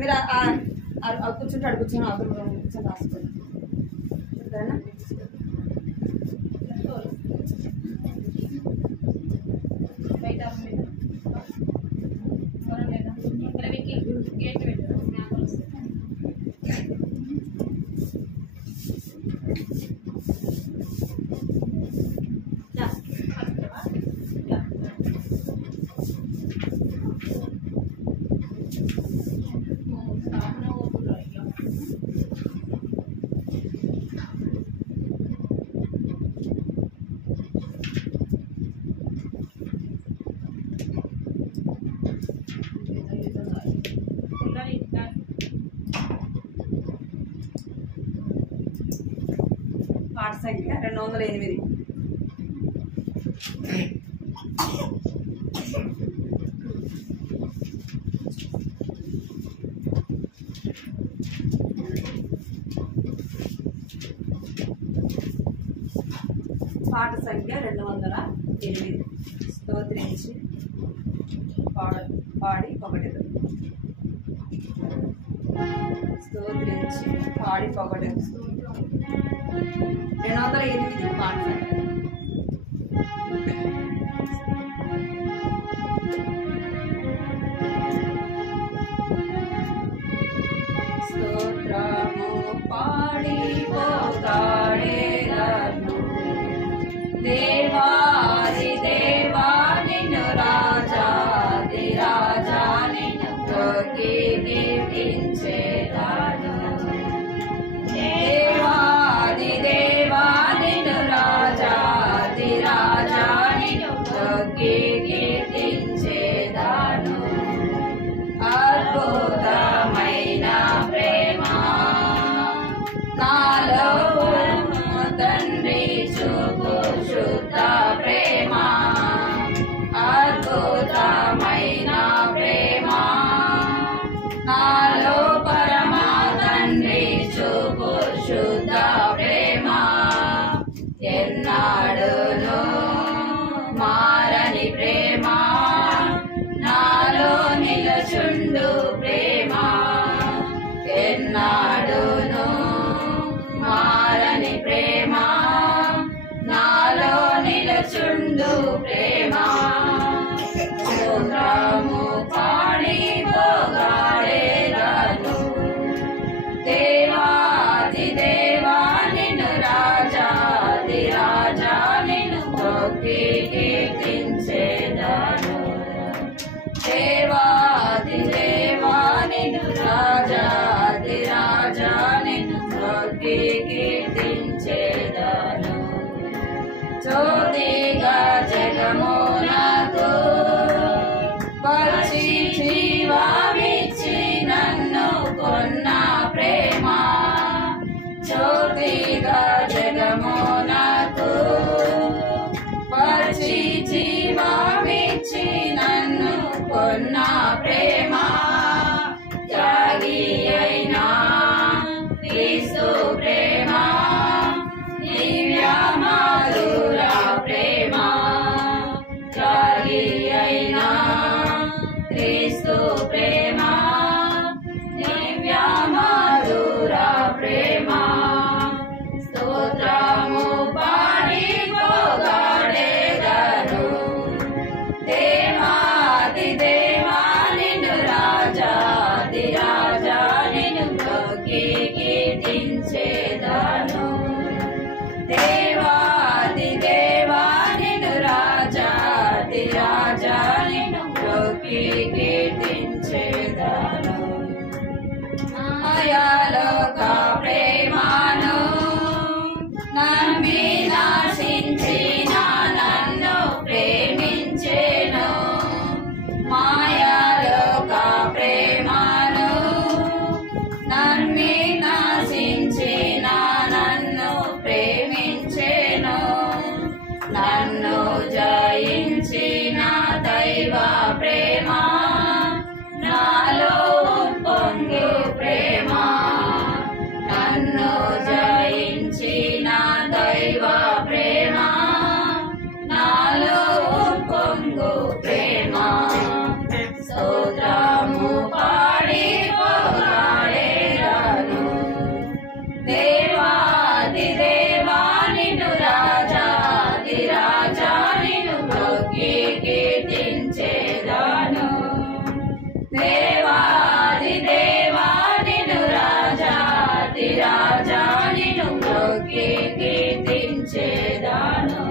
మీరు కూర్చుంటే అడు కూర్చొని అవతల కూర్చొని రాసుకోండి సరేనా. పాట సంఖ్య 208. పాట సంఖ్య 208. స్తోత్రించి పాడి పొగడెదరు. స్తోత్రించి పాడి పొగడెదరు. 208 పాట సంఖ్య. స్తోత్రము పాడి పొగడెదరు. దేవాది దేవా నిన్ను రాజాది రాజా నిన్ను తొక్కి కీర్తించేదాను. దేవాది దేవా నిన్ను రాజాది రాజా నిన్ను తొక్కి కీర్తించేదాను. అద్భుతమైన ప్రేమ నాలో తండ్రి చూపు శుద్ధ ప్రేమ. అద్భుతమైన ప్రేమ నాలో పరమ తండ్రి చూపు శుద్ధ ప్రేమ. ఎన్నాడును మారని ప్రేమ నాలో నిలచుండు ప్రేమ. ఎన్నాడును మారని ప్రేమ నాలో నిలచుండు ప్రేమ. స్తోత్రము పాడి పొగడెదరు. రాజా నిన్ను మొక్కి కీర్తించేదాను.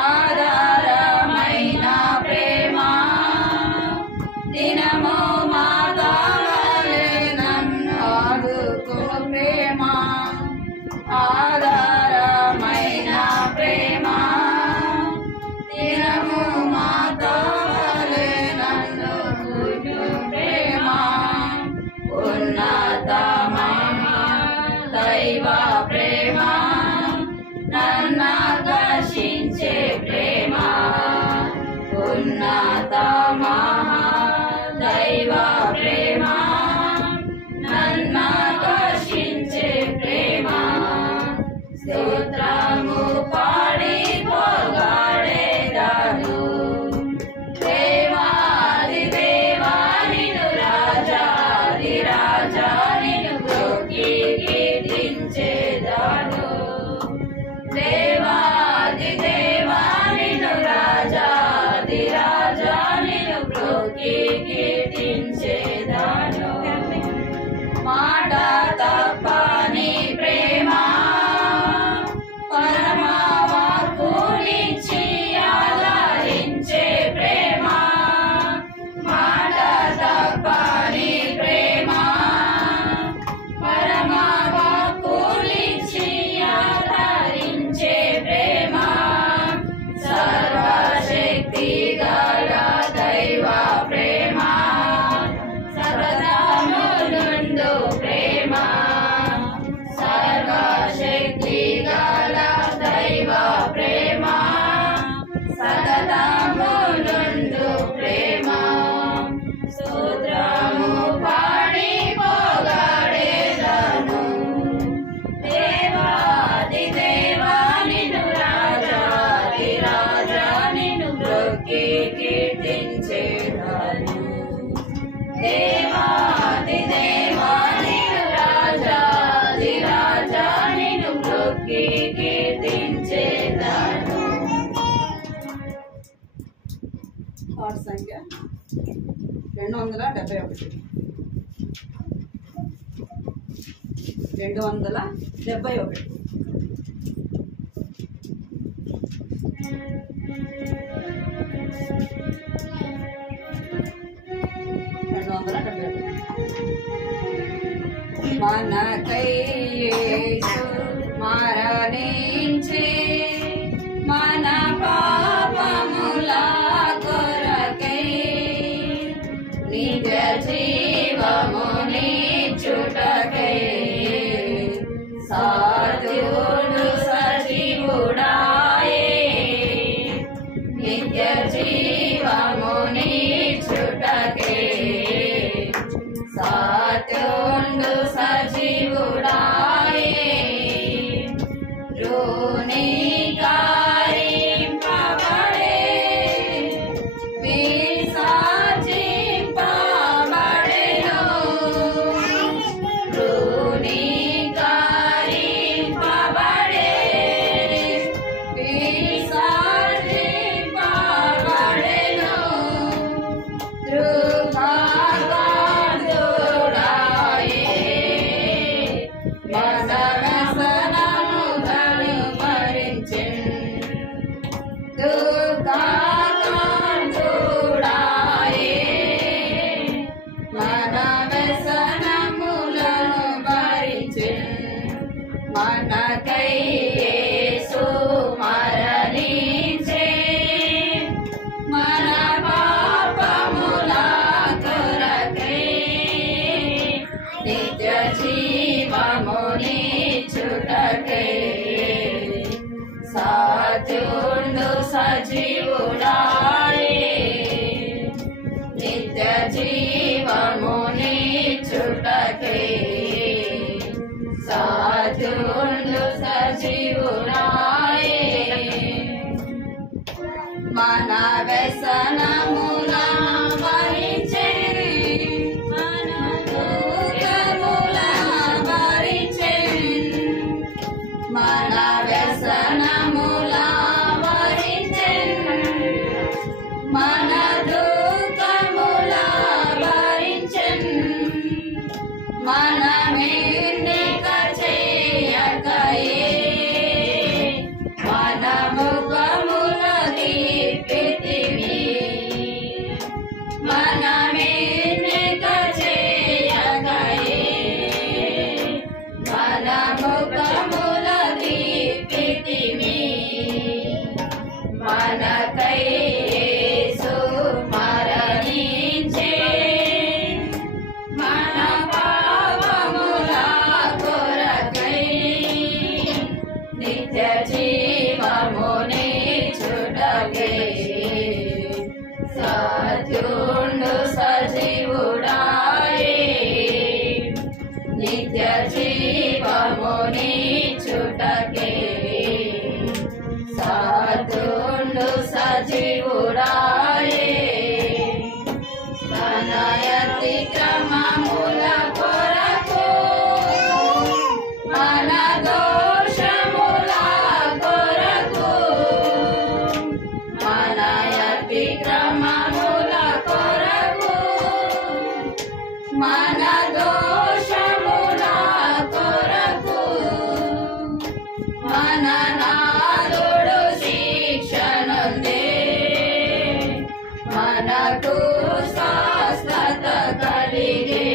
ఆధారమైన ప్రేమ దినము మాతావలే నన్ను ఆదుకును ప్రేమ. ఆధారమైన ప్రేమ దినము మాతావలే నన్ను కూర్చు ప్రేమ. ఉన్నతమైన దైవ ప్రేమ నన్ను ఆకర్షించే ప్రేమ. ఉన్నతమైన దైవ ప్రేమ నన్ను ఆకర్షించే ప్రేమ. స్తోత్రము పాడి పొగడేదాను. దేవాది దేవా నిన్ను రాజాది రాజా నిన్ను మొక్కి కీర్తించేదాను. దేవాది దేవా నిన్ను రాజాది రాజా నిన్ను మొక్కి కీర్తించేదాను. మాట తప్పని ప్రేమ పరమ వాక్కునిచ్చి ఆదరించే ప్రేమ. మాట తప్పని ప్రేమ పరమ వాక్కునిచ్చి ఆదరించే ప్రేమ. సర్వశక్తి గల దైవ ప్రేమ సర్వదాము నుండు ప్రేమ. సర్వశక్తి గల దైవ ప్రేమ సర్వదాము నుండు ప్రేమ. స్తోత్రము పాడి పొగడేదాను. దేవాది దేవా నిన్ను రాజాది రాజా నిన్ను మొక్కి కీర్తించేదాను. దేవాది దేవా నిన్ను రాజాది రాజా నిన్ను మొక్కి కీర్తించేదాను. పాట సంఖ్య 271. 271. మనకై యేసు మరణించి మన పాపముల కొరకై నిజ జీవమునిచ్చుటకై సాధుడు సజీవుడాయే. నిత్య జీవమునిచ్చుటకై సాధుడు సజీవుడాయే. రుణికారింపబడే విసర్జింపబడెను. రుణికారింపబడే విసర్జింపబడెను. దుర్భాగ్యుడాయే మన వ్యసనములను భరించెను. దుఃఖాకాంతుడాయే మన వ్యసనములను భరించెను. మనకై యేసు మరణించె మన పాపముల కొరకై నిత్య జీవమునిచ్చుటకై సాధుడు సజీవుడాయే. నిత్య జీవమునిచ్చుటకై సాధుడు సజీవుడాయే. మన వ్యసనముల భరించె మన దుఃఖముల భరించె. మన వ్యసనముల భరించె మన దుఃఖముల భరించె. మన నిత్య జీవమునిచ్చుటకే సాధుండు సజీవుడాయే తన అతిక్రమముల కొరకు మన దోషముల కొరకు మన అతిక్రమముల కొరకు మన దోషముల కొరకు మన నాలుడు శిక్షనుందే మనకు స్వస్థత కలిగే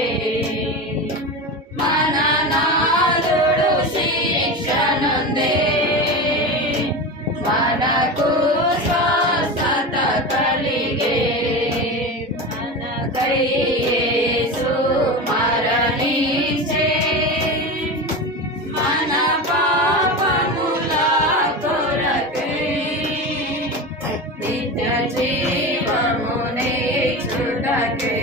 మన నాలుడు శిక్షనుందే మనకు స్వస్థత కలిగే మనకై యేసు మరణించే మన పాపముల కొరకై నిత్య జీవమునిచ్చుటకే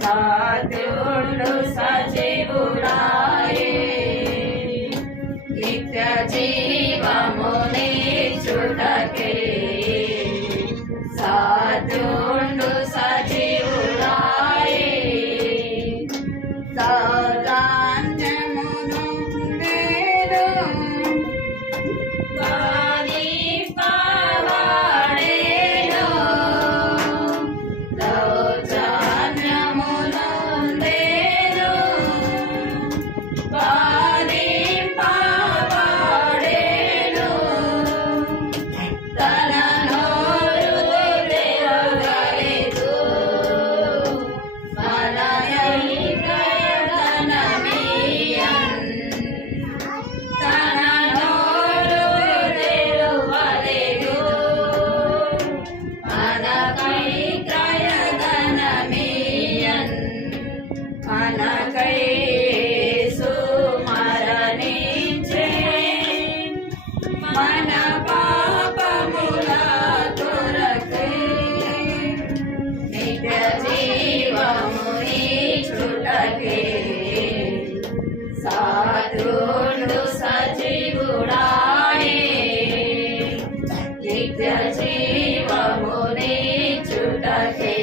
సాధుండు సజీవుడాయే నిత్య జీవమునిచ్చుటకే సాధుండు సజీవుడాయే సౌజన్యమును నేను పావాడేను సౌజన్యమును నేను పావాడేను తన నోరు తెరవలేదు మన ధనమీయన్ తన నోరు తెరవలేదు మనకై ధనమీయన్ మనకై యేసు మరణించే మన పాపముల కొరకై నిత్య జీవమునిచ్చుటకే సాధుండు సజీవుడాయే నిత్య జీవమునిచ్చుటకే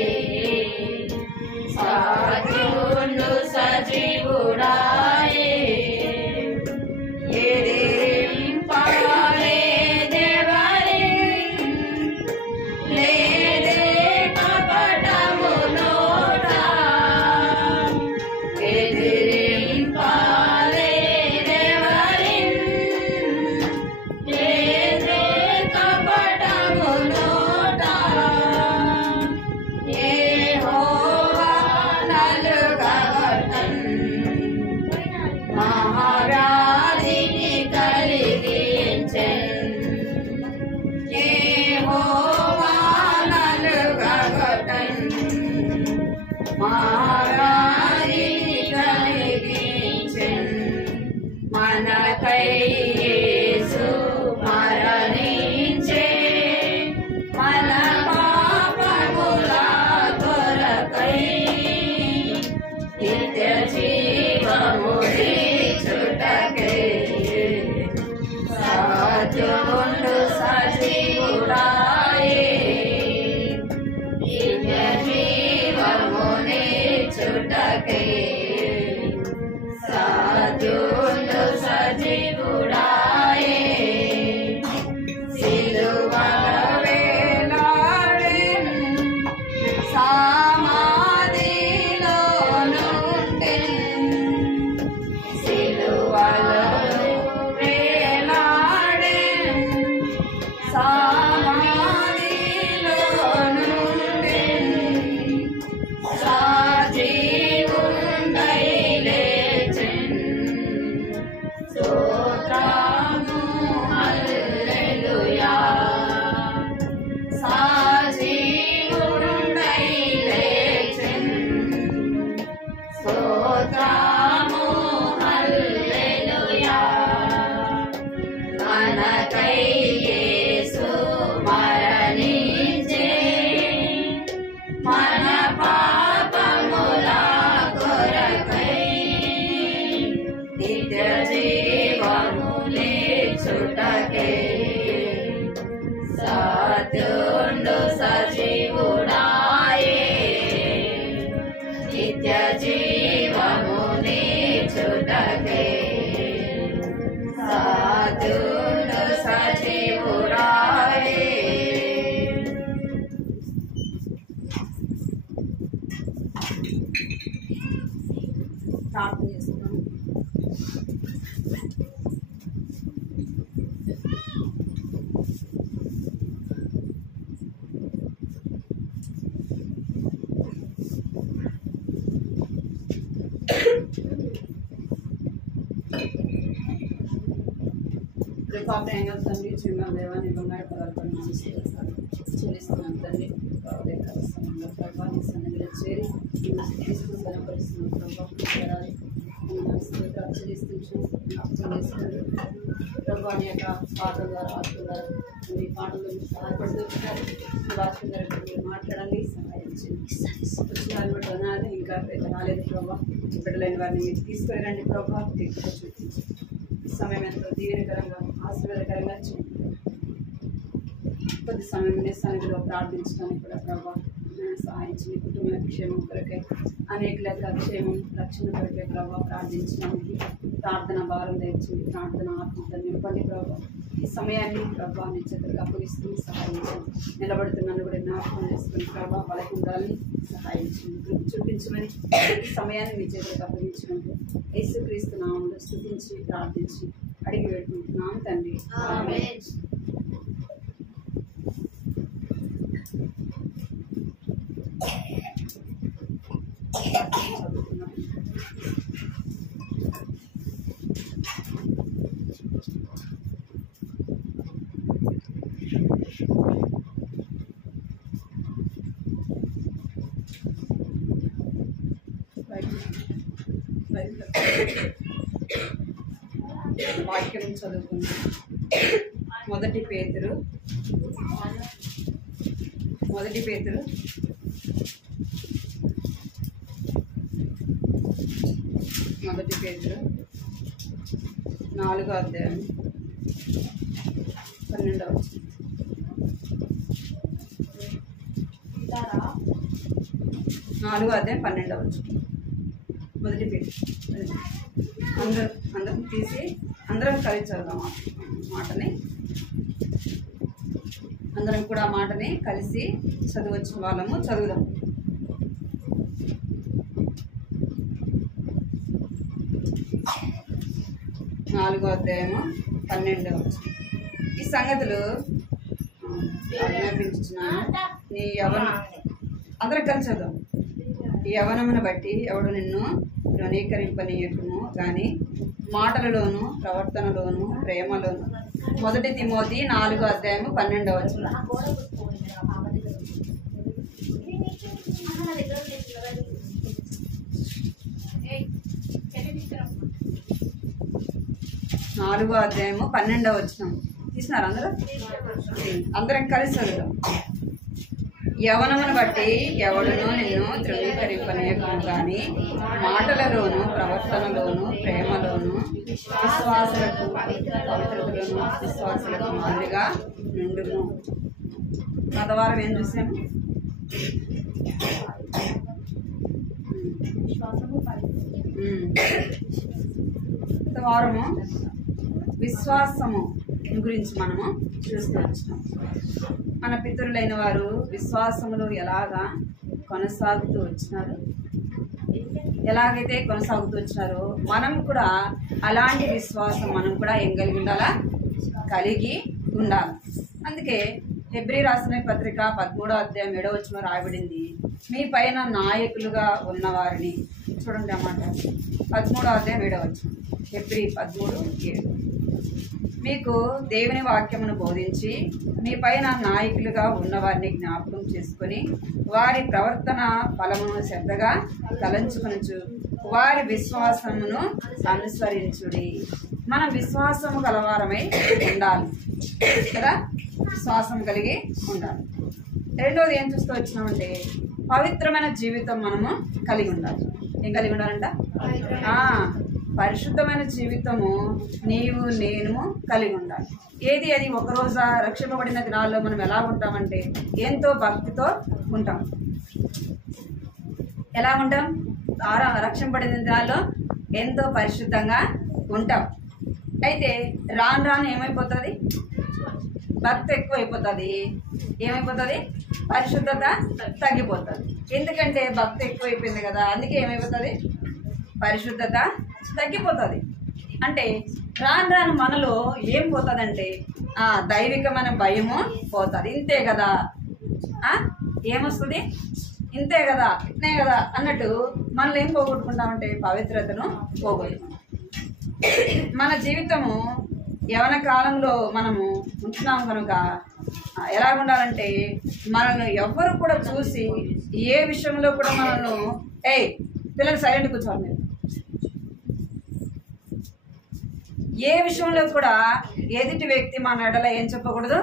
సాధుండు సజీవుడాయే ఎదిరింపాలే దేవరిన్ లేదే కపటము నోట ఎదిరింపాలే దేవరిన్ లేదే కపటము నోట యెహోవా నలుగగటన్ మహారాజిని కలిగించెన్ యెహోవా నలుగగటన్ మహారాజిని కలిగించెన్ మనకై యేసు మరణించే మన పాపముల కొరకై నిత్య జీవమునిచ్చుటకే సాధుండు సజీవుడాయే నిత్య జీవమునిచ్చుటకే సాధుండు సజీవుడాయే సిలువలో వేలాడెన్ సమాధిలో నుండెన్ సిలువలో వేలాడెన్ సమాధిలో నుండెన్ సజీవుండ నిత్య జీవముని చుటకే సాధుడు సజీవురాయే. ప్రార్థన చేస్తున్నాం. కృపాప్రయంగా తండ్రి చిన్న దేవాన్ని బంగారు పదార్థాలు చెల్లిస్తున్నాం తండ్రి. సమయంలో ప్రభావ నీ సన్నిధిలో చేరి తీసుకుని బలపరుస్తున్నాం ప్రభావ ప్రభావ నీ యొక్క పాటల ద్వారా ఆత్మ ద్వారా మీ పాటలు సహాయపడుతూ ఉంటారు. మీరు మాట్లాడండి, సహాయం చేయండి. ఇంకా రాలేదు ప్రభావ, బిడ్డలైన వారిని మీరు తీసుకొని రండి ప్రభావ. చూపించి సమయం ఎంతో దీవెనకరంగా ఆశీర్వాదకరంగా చేయండి. కొద్ది సమయం నీ సన్నిధిలో ప్రార్థించడానికి కూడా ప్రభావ సహాయం చేయండి. కుటుంబ క్షేమం కొరకై అనేకుల యొక్క క్షేమం రక్షణ కొరకై ప్రభావ ప్రార్థించడానికి ప్రార్థన భారం తెచ్చింది. ప్రార్థన ఆత్మతో నింపండి ప్రభావ. ఈ సమయాన్ని ప్రభావ నీ చేతులకు అప్పగిస్తుంది, సహాయం చేయండి. నిలబడుతున్నాను కూడా జ్ఞాపకం చేసుకుని ప్రభావ వాళ్ళకు ఉండాలని సహాయం చేయండి. చూపించమని ఈ సమయాన్ని మీ చేతులకు అప్పగించమంటే యేసుక్రీస్తు నామములో స్తుతించి ప్రార్థించి అడిగి పెట్టుకుంటున్నాం తండ్రి. ఆమేన్. వాక్యం చదువుకుందాం. మొదటి పేతురు 4వ అధ్యాయం 12వ వచనం. 4వ అధ్యాయం 12వ వచనం. మొదటి పేతురు. అందరం తీసి అందరం కలిసి చదువుదాం మాటని. అందరం కూడా ఆ మాటని కలిసి చదవచ్చు వాళ్ళము చదువుదాం. నాలుగో అధ్యాయము 12వ వచనం. ఈ సంగతులు ఆజ్ఞాపించుచున్నాను, నీ అందరం కలిసి చదువు. ఈ యవనమును బట్టి ఎవడు నిన్ను ధృవీకరింపనీయకును కానీ మాటలలోను ప్రవర్తనలోను ప్రేమలోను. మొదటి తిమోతి 4వ అధ్యాయము 12వ వచనం. నాలుగో అధ్యాయము 12వ వచనం తీసినారు అందరం కలిసి చదువుతాం. యవనమును బట్టి ఎవడునో నిన్ను ధృవీకరింపనీయకును కానీ మాటలలోను ప్రవర్తనలోను ప్రేమలోను విశ్వాసులకు పవిత్రతలోను విశ్వాసులకు మాదిరిగా నుండును. గత వారం ఏం చూసాము? గత వారము విశ్వాసము గురించి మనము చూస్తూ వచ్చినాం. మన పితరులైన వారు విశ్వాసములో ఎలాగా కొనసాగుతూ వచ్చినారు, ఎలాగైతే కొనసాగుతూ వచ్చినారో మనం కూడా అలాంటి విశ్వాసం మనం కూడా ఏం కలిగి ఉండాలా? కలిగి ఉండాలి. అందుకే హెబ్రీ రాసిన పత్రిక 13వ అధ్యాయం 7వ వచనంలో రాయబడింది, మీ పైన నాయకులుగా ఉన్నవారిని. చూడండి అన్నమాట, 13వ అధ్యాయం 7వ వచనం. హెబ్రీ 13:7. మీకు దేవుని వాక్యమును బోధించి మీ పైన నాయకులుగా ఉన్నవారిని జ్ఞాపకం చేసుకొని వారి ప్రవర్తన ఫలమును శ్రద్ధగా తలంచుకొనుచు వారి విశ్వాసమును అనుసరించుడి. మనం విశ్వాసము గలవారమై ఉండాలి కదా, విశ్వాసం కలిగి ఉండాలి. రెండోది ఏం చూస్తూ వచ్చినామంటే పవిత్రమైన జీవితం మనము కలిగి ఉండాలి. ఏం కలిగి ఉండాలంట? పరిశుద్ధమైన జీవితము నీవు నేను కలిగి ఉండాలి. ఏది అది ఒకరోజు రక్షింపబడిన దినాల్లో మనం ఎలా ఉంటామంటే ఎంతో భక్తితో ఉంటాం. ఎలా ఉంటాం? రక్షింపబడిన దినాల్లో ఎంతో పరిశుద్ధంగా ఉంటాం. అయితే రాను రాను ఏమైపోతుంది? భక్తి ఎక్కువైపోతుంది. ఏమైపోతుంది? పరిశుద్ధత తగ్గిపోతుంది. ఎందుకంటే భక్తి ఎక్కువైపోయింది కదా, అందుకే ఏమైపోతుంది? పరిశుద్ధత తగ్గిపోతుంది. అంటే రాను రాను మనలో ఏం పోతుందంటే దైవికమైన భయము పోతుంది. ఇంతే కదా, ఏమొస్తుంది? ఇంతే కదా, ఇట్నే కదా అన్నట్టు మనలో ఏం పోగొట్టుకుంటామంటే పవిత్రతను పోగొట్టుకుంటాం. మన జీవితము యవన కాలంలో మనము ఉంటున్నాం కనుక ఎలా ఉండాలంటే మనల్ని ఎవ్వరు కూడా చూసి ఏ విషయంలో కూడా మనల్ని పిల్లలు సైలెంట్ కూర్చోవాలి, మీరు ఏ విషయంలో కూడా ఎదుటి వ్యక్తి మన ఎడల ఏం చెప్పకూడదు,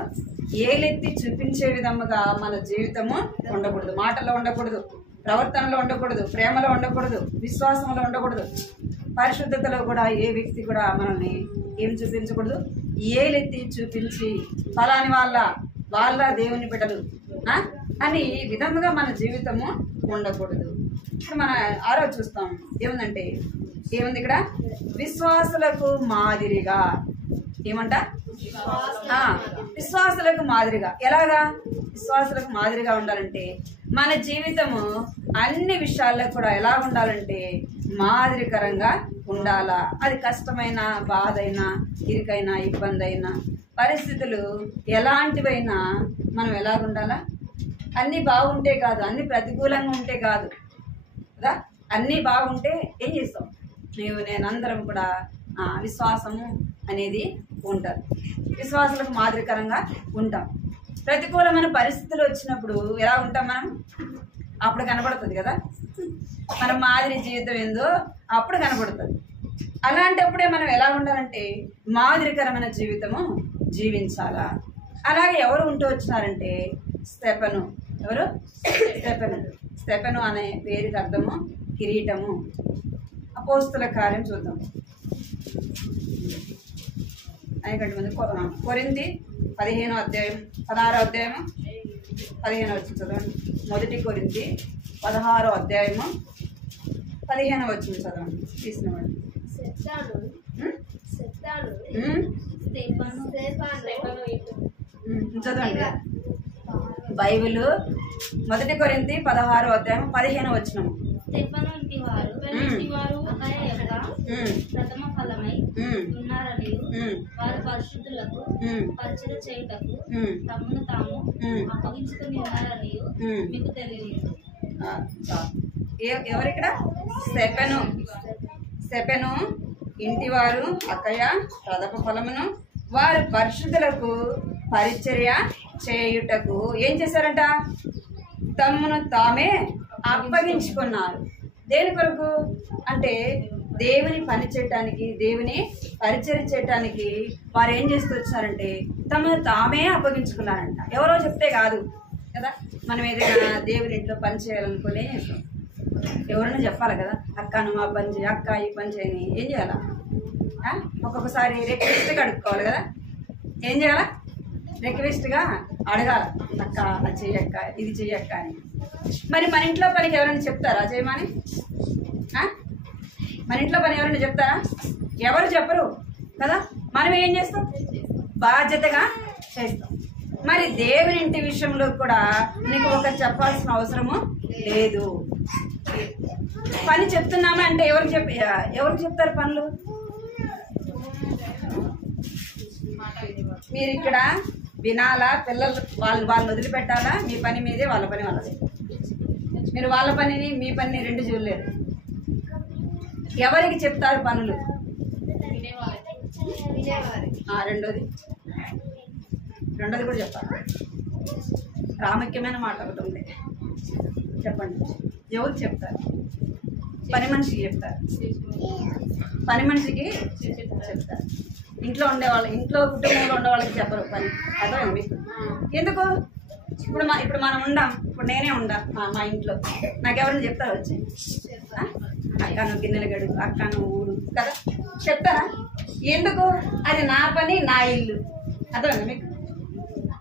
ఏలెత్తి చూపించే విధముగా మన జీవితము ఉండకూడదు. మాటల్లో ఉండకూడదు, ప్రవర్తనలో ఉండకూడదు, ప్రేమలో ఉండకూడదు, విశ్వాసంలో ఉండకూడదు, పరిశుద్ధతలో కూడా ఏ వ్యక్తి కూడా మనల్ని ఏం చూపించకూడదు, ఏలెత్తి చూపించి ఫలాని వాళ్ళ దేవుని బిడ్డలు అని విధముగా మన జీవితము ఉండకూడదు. ఇప్పుడు మన ఆరో చూస్తాం. ఏముందంటే ఏముంది ఇక్కడ? విశ్వాసులకు మాదిరిగా. ఏమంట? విశ్వాసులకు మాదిరిగా. ఎలాగా విశ్వాసులకు మాదిరిగా ఉండాలంటే మన జీవితము అన్ని విషయాల్లో కూడా ఎలా ఉండాలంటే మాదిరికరంగా ఉండాలా. అది కష్టమైన, బాధ అయినా, ఇరుకైనా, ఇబ్బంది అయినా, పరిస్థితులు ఎలాంటివైనా మనం ఎలా ఉండాలా? అన్నీ బాగుంటే కాదు, అన్ని ప్రతికూలంగా ఉంటే కాదు కదా. అన్నీ బాగుంటే ఏం చేస్తాం? నేనందరం కూడా విశ్వాసము అనేది ఉంటుంది. విశ్వాసులకు మాదిరికరంగా ఉంటాం. ప్రతికూలమైన పరిస్థితులు వచ్చినప్పుడు ఎలా ఉంటాం మనం? అప్పుడు కనబడుతుంది కదా మన మాదిరి జీవితం ఏందో, అప్పుడు కనబడుతుంది. అలాంటప్పుడే మనం ఎలా ఉండాలంటే మాదిరికరమైన జీవితము జీవించాలా. అలాగే ఎవరు ఉంటూ వచ్చినారంటే స్తెఫను. ఎవరు? స్తెఫను అనే పేరుకి అర్థము కిరీటము. అపోస్తుల కార్యం చూద్దాం. అనేకంటే మంది కొరింథీ 15వ అధ్యాయం 16వ అధ్యాయము 15వ వచ్చింది చదవండి. మొదటి కొరింథీ 16వ అధ్యాయము 15వ వచ్చింది చదవండి. తీసినవాడు చదవండి. బైబిల్ మొదటి కొరింథీ 16వ అధ్యాయం 15వ వచనం. స్తెఫను ఇంటివారు అకయ యొక్క ప్రథమ ఫలమై ఉన్నారని వారు పరిశుద్ధులకు పరిచయ చేయుటకు తమను తాము అప్పగించుకుని ఉన్నారని మీకు తెలియదు. ఎవరిక్కడ? స్తెఫను ఇంటివారు అకయ ప్రథమ ఫలమును వారు పరిశుద్ధులకు పరిచర్య చేయుటకు ఏం చేశారంట? తమను తామే అప్పగించుకున్నారు. దేని కొరకు అంటే దేవుని పని చేయటానికి, దేవుని పరిచర్య చేయటానికి వారు ఏం చేస్తూ వచ్చారంటే తమను తామే అప్పగించుకున్నారంట. ఎవరో చెప్తే కాదు కదా. మనం ఏదైనా దేవుని ఇంట్లో పని చేయాలనుకుని ఎవరైనా చెప్పాలి కదా, అక్క నువ్వు ఆ పని చేయి, అక్క ఈ పని చేయని. ఏం చేయాలా? ఒక్కొక్కసారి రిక్వెస్ట్గా అడుక్కోవాలి కదా. ఏం చేయాలా? రిక్వెస్ట్గా అడగాల, అక్క అది చెయ్యక్క, ఇది చెయ్యక్క అని. మరి మన ఇంట్లో పనికి ఎవరైనా చెప్తారా చేయమని? మన ఇంట్లో పని ఎవరైనా చెప్తారా? ఎవరు చెప్పరు కదా. మనం ఏం చేస్తాం? బాధ్యతగా చేస్తాం. మరి దేవుని ఇంటి విషయంలో కూడా నీకు ఒక చెప్పాల్సిన అవసరము లేదు. పని చెప్తున్నామా అంటే ఎవరికి చెప్తారు పనులు? మీరు ఇక్కడ వినాలా? పిల్లలు వాళ్ళని వదిలిపెట్టాలా? మీ పని మీదే, వాళ్ళ పని వాళ్ళదే. మీరు వాళ్ళ పనిని మీ పనిని రెండు చూడలేరు. ఎవరికి చెప్తారు పనులు? రెండోది కూడా చెప్పాలి. ప్రాముఖ్యమైన మాట ఒకటి ఉంది, చెప్పండి. ఎవరికి చెప్తారు? పని మనిషికి చెప్తారు. పని మనిషికి చెప్తారు. ఇంట్లో ఇంట్లో కుటుంబంలో ఉండే వాళ్ళకి చెప్పరు పని. అర్థమైంది మీకు? ఎందుకు? ఇప్పుడు మనం ఉండాం. ఇప్పుడు నేనే ఉండా మా ఇంట్లో. నాకెవరైనా చెప్తారా వచ్చి? అక్క నువ్వు గిన్నెలు గడుగు, అక్క నువ్వు ఊడు కదా చెప్తారా? ఎందుకు? అది నా పని, నా ఇల్లు. అర్థమైంది మీకు?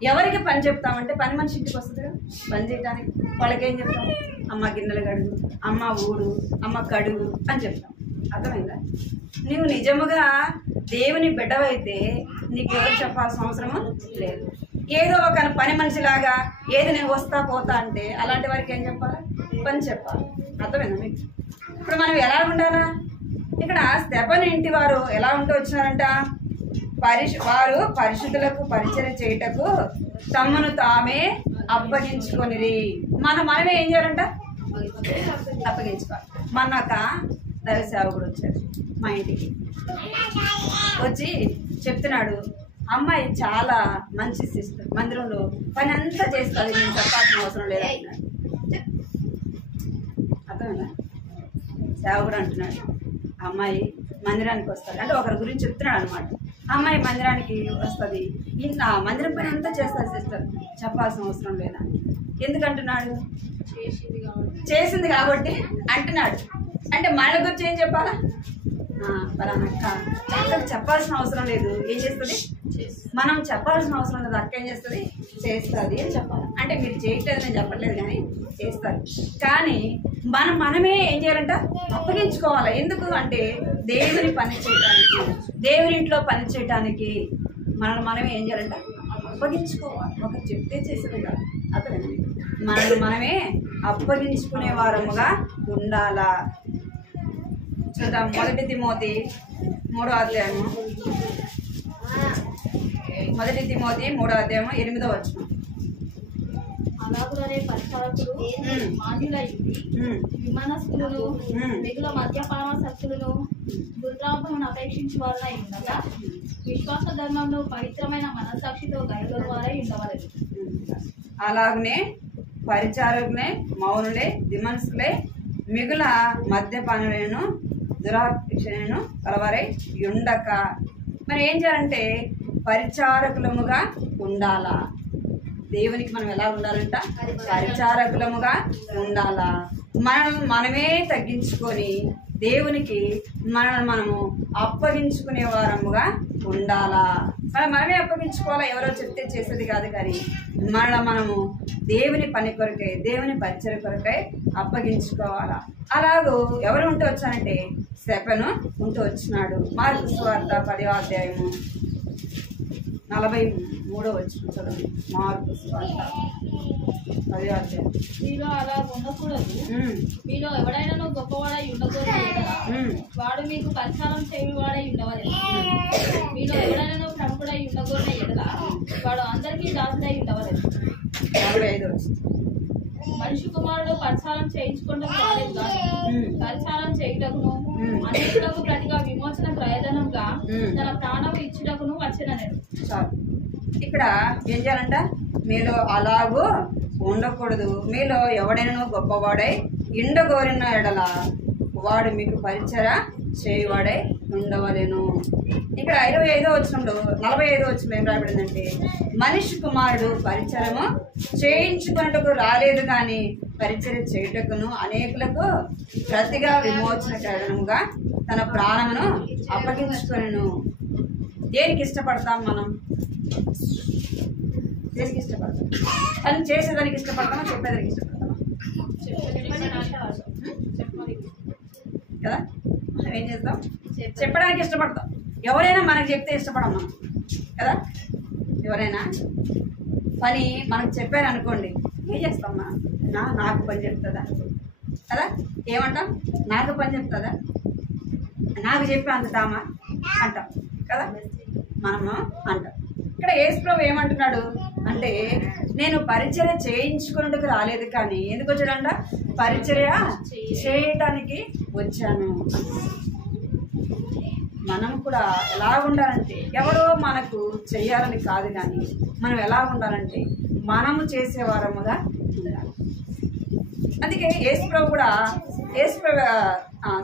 ఎవరికి పని చెప్తామంటే పని మనిషి ఇంటికి వస్తుంది కదా పని చేయడానికి. వాళ్ళకి ఏం చెప్తాం? అమ్మ గిన్నెలు కడుగు, అమ్మ ఊడు, అమ్మ కడుగు అని చెప్తాం. అర్థమైందా? నువ్వు నిజముగా దేవుని బిడ్డవైతే నీకెవరు చెప్పాల్సిన అవసరము లేదు. ఏదో ఒక పని మనిషిలాగా ఏది నేను వస్తా పోతా అంటే అలాంటి వారికి ఏం చెప్పాలి? పని చెప్పాలి. అర్థమైందా మీకు? ఇప్పుడు మనం ఎలా ఉండాలా? ఇక్కడ స్తెఫను ఇంటి వారు ఎలా ఉంటూ వచ్చినారంట? వారు పరిశుద్ధులకు పరిచర్య చేయుటకు తమను తామే అప్పగించుకొనిరి. మనమే ఏం చేయాలంట? అప్పగించుకోవాలి. మొన్నక దైవ సేవకుడు వచ్చాడు మా ఇంటికి. వచ్చి చెప్తున్నాడు, అమ్మాయి చాలా మంచి సిస్టర్, మందిరంలో పని అంతా చేస్తుంది, నేను చెప్పాల్సిన అవసరం లేదు అంటున్నాడు. అర్థమైందా? సేవకుడు అంటున్నాడు, అమ్మాయి మందిరానికి వస్తుంది అంటే ఒకరి గురించి చెప్తున్నాడు అనమాట. అమ్మాయి మందిరానికి వస్తుంది, ఇంత మందిరం పని అంతా చేస్తుంది సిస్టర్, చెప్పాల్సిన అవసరం లేదా? ఎందుకంటున్నాడు? చేసింది కాబట్టి అంటున్నాడు. అంటే మన గురించి ఏం చెప్పాలా? పలానా అక్క చెప్పాల్సిన అవసరం లేదు, ఏం చేస్తుంది? మనం చెప్పాల్సిన అవసరం లేదు, అక్క ఏం చేస్తుంది? చేస్తుంది అని చెప్పాలి. అంటే మీరు చేయట్లేదు నేను చెప్పట్లేదు, కానీ చేస్తారు. కానీ మనమే ఏం చేయాలంట? అప్పగించుకోవాలి. ఎందుకు అంటే దేవుని పని చేయడానికి, దేవుని ఇంట్లో పని చేయడానికి మనమే ఏం చేయాలంట? అప్పగించుకోవాలి. ఒకరు చెప్తే చేసేది కాదు. అతను మనమే అప్పగించుకునే వారముగా ఉండాలా. చూద్దాం, 1 తిమోతి 3వ అధ్యాయము, 1 తిమోతి 3వ అధ్యాయము 8వ వచనం. అలాగునే పరిచారకులు మాన్యులైంది, విమానస్తులను, మిగుల మద్యపానాసక్తులను, దుర్లాభమును అపేక్షించే వారై ఉండగా విశ్వాస ధర్మంలో పవిత్రమైన మనస్సాక్షితో గైగొరు వారై ఉండవలెను. అలాగనే పరిచారకులే, మౌనులే, దిమనసులే, మిగుల మద్యపానులను, దురాపేక్షను కలవారై ఉండక. మరి ఏం చేయాలంటే పరిచారకులముగా ఉండాలా. దేవునికి మనం ఎలా ఉండాలంట? పరిచారకులముగా ఉండాలా. మనమే తగ్గించుకొని దేవునికి మనము అప్పగించుకునే వారముగా ఉండాలా. మనమే అప్పగించుకోవాలా, ఎవరో చెప్తే చేసేది కాదు. కానీ మనము దేవుని పని కొరకై, దేవుని పరిచర్య కొరకై అప్పగించుకోవాలా. అలాగూ ఎవరు ఉంటూ వచ్చానంటే స్తెఫను ఉంటూ వచ్చినాడు. మార్కు సువార్త 10వ అధ్యాయము 43వ వచనం చదవండి. మార్కు సువార్త 10వ అధ్యాయం. మీలో అలా ఉండకూడదు. మీలో ఎవడైనా గొప్పవాడై ఉండకూడదు, వాడు మీకు పరిచారం చేయవాడై ఉండవలేదు. మీలో ఎవడైనా ప్రముఖుడై ఉండకూడదు ఎడల వాడు అందరికీ దాసుడై ఉండవలేదు. 45వ వచనం. మనిషి కుమారుడు పరిచారం చేయించుకుంటూ రాలేదు, కానీ పరిచారం చేయుటకును అనేకులకు ప్రతిగా విమోచన ప్రయోజనంగా తన ప్రాణం ఇచ్చుటకును వచ్చినను. చాలు. ఇక్కడ ఏం చేయాలంట? మీలో అలాగూ ఉండకూడదు. మీలో ఎవడైనా గొప్పవాడై ఇండగోరిన ఎడల వాడు మీకు పరిచయ చేయవాడై ఉండవలేను. ఇక్కడ 25వ వచనంలో 45వ వచనం ఏం రాబడిందంటే, మనిషి కుమారుడు పరిచరము చేయించుకున్నట్టుకు రాలేదు, కానీ పరిచర్య చేయుటకును అనేకులకు ప్రతిగా విమోచన కారణముగా తన ప్రాణమును అప్పగించుకొనెను. దేనికి ఇష్టపడతాం మనం? దేనికి ఇష్టపడతాం? పని చేసేదానికి ఇష్టపడతామా, చెప్పేదానికి ఇష్టపడతామా? కదా, మనం ఏం చేస్తాం? చెప్పడానికి ఇష్టపడతాం. ఎవరైనా మనకు చెప్తే ఇష్టపడం మనం కదా. ఎవరైనా పని మనకు చెప్పారనుకోండి, ఏం చేస్తామా? నాకు పని చెప్తుందా కదా. ఏమంటాం? నాకు పని చెప్తుందా, నాకు చెప్పి అందుతామా అంటాం కదా, మనము అంటాం. ఇక్కడ యేసు ప్రభు ఏమంటున్నాడు అంటే, నేను పరిచర్య చేయించుకున్నట్టుకు రాలేదు, కానీ ఎందుకు వచ్చాడంట? పరిచర్య చేయటానికి వచ్చాను. మనం కూడా ఎలా ఉండాలంటే, ఎవరో మనకు చెయ్యాలని కాదు, కానీ మనం ఎలా ఉండాలంటే మనము చేసేవారముగా ఉండాలి. అందుకే యేసు ప్రభు కూడా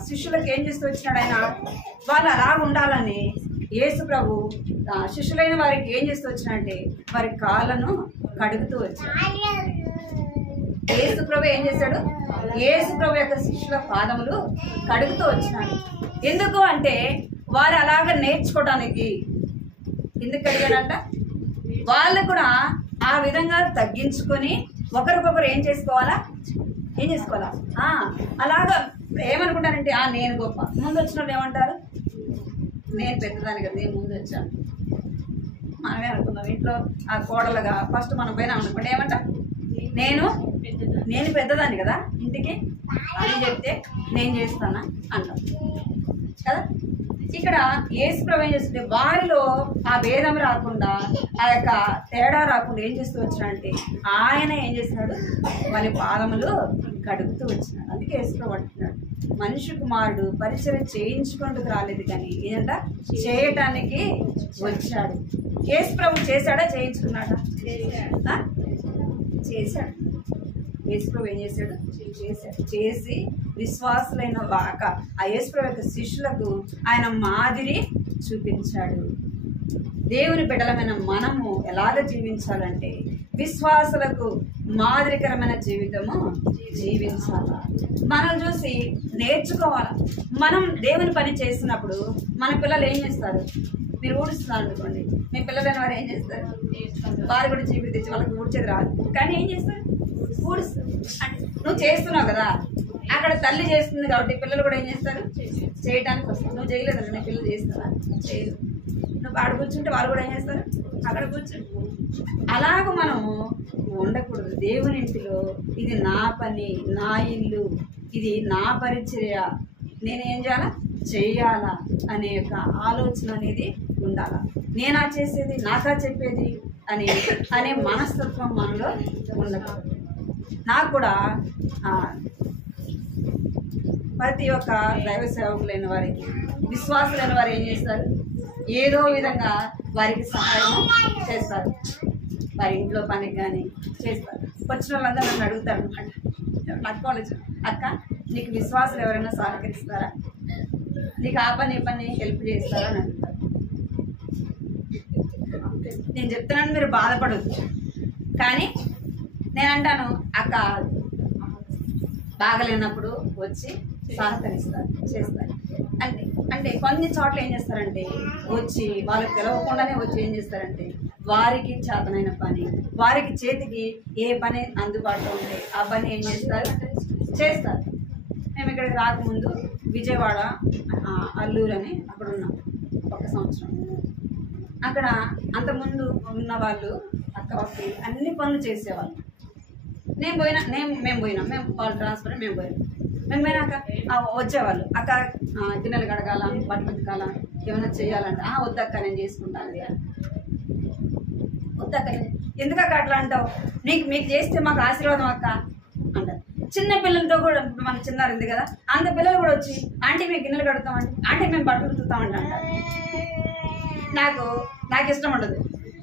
శిష్యులకు ఏం చేస్తూ వచ్చినాడు? ఆయన వాళ్ళు అలా ఉండాలని యేసు ప్రభు శిష్యులైన వారికి ఏం చేస్తూ వచ్చినాడంటే వారి కాళ్ళను కడుగుతూ వచ్చాడు. యేసు ప్రభు ఏం చేశాడు? యేసు ప్రభు యొక్క శిష్యుల పాదములు కడుగుతూ వచ్చినాడు. ఎందుకు అంటే వారు అలాగ నేర్చుకోవడానికి. ఎందుకు అడిగాడంట? వాళ్ళు కూడా ఆ విధంగా తగ్గించుకొని ఒకరికొకరు ఏం చేసుకోవాలా? ఏం చేసుకోవాలా? అలాగా ఏమనుకుంటారంటే నేను గొప్ప. ముందు వచ్చిన వాళ్ళు ఏమంటారు? నేను పెద్దదాన్ని కదా, నేను ముందు వచ్చాను. మనమే అనుకుందాం ఇంట్లో ఆ కోడలుగా ఫస్ట్ మనం పోయినా అనుకోండి, ఏమంటాం? నేను పెద్దదాన్ని కదా ఇంటికి అని చెప్తే నేను చేస్తానా అంటాం కదా. ఇక్కడ యేసు ప్రభువు ఏం చేస్తుంటే వారిలో ఆ భేదం రాకుండా, ఆ యొక్క తేడా రాకుండా ఏం చేస్తూ వచ్చినాడంటే ఆయన ఏం చేస్తున్నాడు? వాళ్ళ పాదములు కడుగుతూ వచ్చినాడు. అందుకే యేసు ప్రభువు అంటున్నాడు, మనిషి కుమారుడు పరిచయం చేయించుకుంటూ రాలేదు కానీ ఏంట చేయటానికి వచ్చాడు. యేసు ప్రభువు చేశాడా చేయించుకున్నాడా? చేశాడు. యేసు ప్రభువు ఏం చేశాడు? చేసి విశ్వాసులైన ఆ యేసు ప్రభువు యొక్క శిష్యులకు ఆయన మాదిరి చూపించాడు. దేవుని బిడ్డలమైన మనము ఎలాగ జీవించాలంటే విశ్వాసులకు మాదిరికరమైన జీవితము జీవించాలి. మనం చూసి నేర్చుకోవాలి. మనం దేవుని పని చేసినప్పుడు మన పిల్లలు ఏం చేస్తారు? మీరు ఊడుస్తున్నారు అనుకోండి, మీ పిల్లలైన వారు ఏం చేస్తారు? వారు కూడా చీపురు తెచ్చి వాళ్ళకి ఊడ్చేది రాదు, కానీ ఏం చేస్తారు? ఊడుస్తారు. నువ్వు చేస్తున్నావు కదా, అక్కడ తల్లి చేస్తుంది కాబట్టి పిల్లలు కూడా ఏం చేస్తారు? చేయడానికి వస్తారు. నువ్వు చేయలేదండి, నీ పిల్లలు చేస్తారా? చేయలేదు. నువ్వు ఆడ కూర్చుంటే వాళ్ళు కూడా ఏం చేస్తారు? అక్కడ కూర్చుంటే. అలాగ మనము ఉండకూడదు. దేవుని ఇంటిలో ఇది నా పని, నా ఇల్లు, ఇది నా పరిచర్య, నేనేం చేయాలా? చేయాలా అనే యొక్క ఆలోచన అనేది ఉండాలి. నేనా చేసేది, నాకా చెప్పేది అనే మనస్తత్వం మనలో ఉండకూడదు. నాకు కూడా ప్రతి ఒక్క దైవ సేవకులైన వారికి, విశ్వాసులైన వారు ఏం చేస్తారు? ఏదో విధంగా వారికి సహాయం చేస్తారు. వారి ఇంట్లో పనికి కానీ చేస్తారు. వచ్చిన వాళ్ళందరూ నన్ను అడుగుతారు అనమాట. నాకు అక్క, నీకు విశ్వాసులు ఎవరైనా సహకరిస్తారా? నీకు ఆ పని ఈ పని హెల్ప్ చేస్తారా అని అడుగుతారు. నేను చెప్తున్నాను, మీరు బాధపడవచ్చు. కానీ నేను అంటాను, అక్క బాగలేనప్పుడు వచ్చి సహకరిస్తారు, చేస్తారు. అంటే కొన్ని చోట్ల ఏం చేస్తారంటే వచ్చి వాళ్ళకి తెలవకుండానే వచ్చి ఏం చేస్తారంటే వారికి చేతనైన పని, వారికి చేతికి ఏ పని అందుబాటులో ఉంటే ఆ పని ఏం చేస్తారు? చేస్తారు. మేము ఇక్కడికి రాకముందు విజయవాడ అల్లూరు అని అక్కడ ఉన్నాం 1 సంవత్సరం. అక్కడ అంతకుముందు ఉన్న వాళ్ళు అక్కకి అన్ని పనులు చేసేవాళ్ళు. మేము పోయినాం, వాళ్ళు ట్రాన్స్ఫర్ మేము పోయినాక వచ్చేవాళ్ళు. అక్క గిన్నెలు కడగాల, బట్టలు ఉతకాల, ఏమైనా చేయాలంటే వద్దక్క నేను చేసుకుంటాను. వద్దక్క, ఎందుకక్క అట్లా అంటావు? మీకు చేస్తే మాకు ఆశీర్వాదం అక్క అంటారు. చిన్న పిల్లలతో కూడా, మన చిన్నారు ఉంది కదా, అంత పిల్లలు కూడా వచ్చి ఆంటీ మేము గిన్నెలు కడుతామంటే, ఆంటీ మేము బట్టలు ఉతుకుతామంటే అంటారు. నాకు ఇష్టం ఉండదు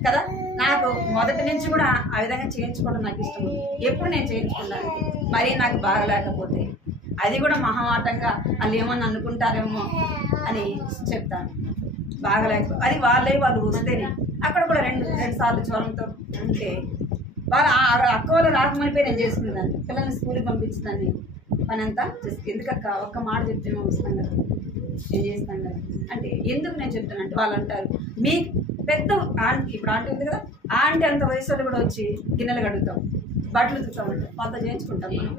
కదా. నాకు మొదటి నుంచి కూడా ఆ విధంగా చేయించుకోవడం నాకు ఇష్టం ఉండదు. ఎప్పుడు నేను చేయించుకున్నాను మరీ నాకు బాగలేకపోతే అది కూడా మహామాటంగా వాళ్ళు ఏమన్నా అనుకుంటారేమో అని చెప్తాను. బాగలేకపోతే అది వాళ్ళు వస్తేనే. అక్కడ కూడా రెండు సార్లు జ్వరంతో ఉంటే వాళ్ళు అక్క వాళ్ళు రాకమనిపోయి నేను చేసుకునేదాన్ని. పిల్లల్ని స్కూల్కి పంపించేదాన్ని. పని అంతా ఎందుకక్క ఒక్క మాట చెప్తే మేము వస్తాం కదా, నేను చేస్తాను కదా అంటే ఎందుకు నేను చెప్తానంటే వాళ్ళు అంటారు, మీ పెద్ద ఆంటీ, ఇప్పుడు ఆంటీ ఉంది కదా, ఆంటీ అంత వయసు వాళ్ళు కూడా వచ్చి గిన్నెలు కడుగుతాం, బట్టలు ఉతుకుతామంటారు. వాళ్ళతో చేయించుకుంటాం మనం.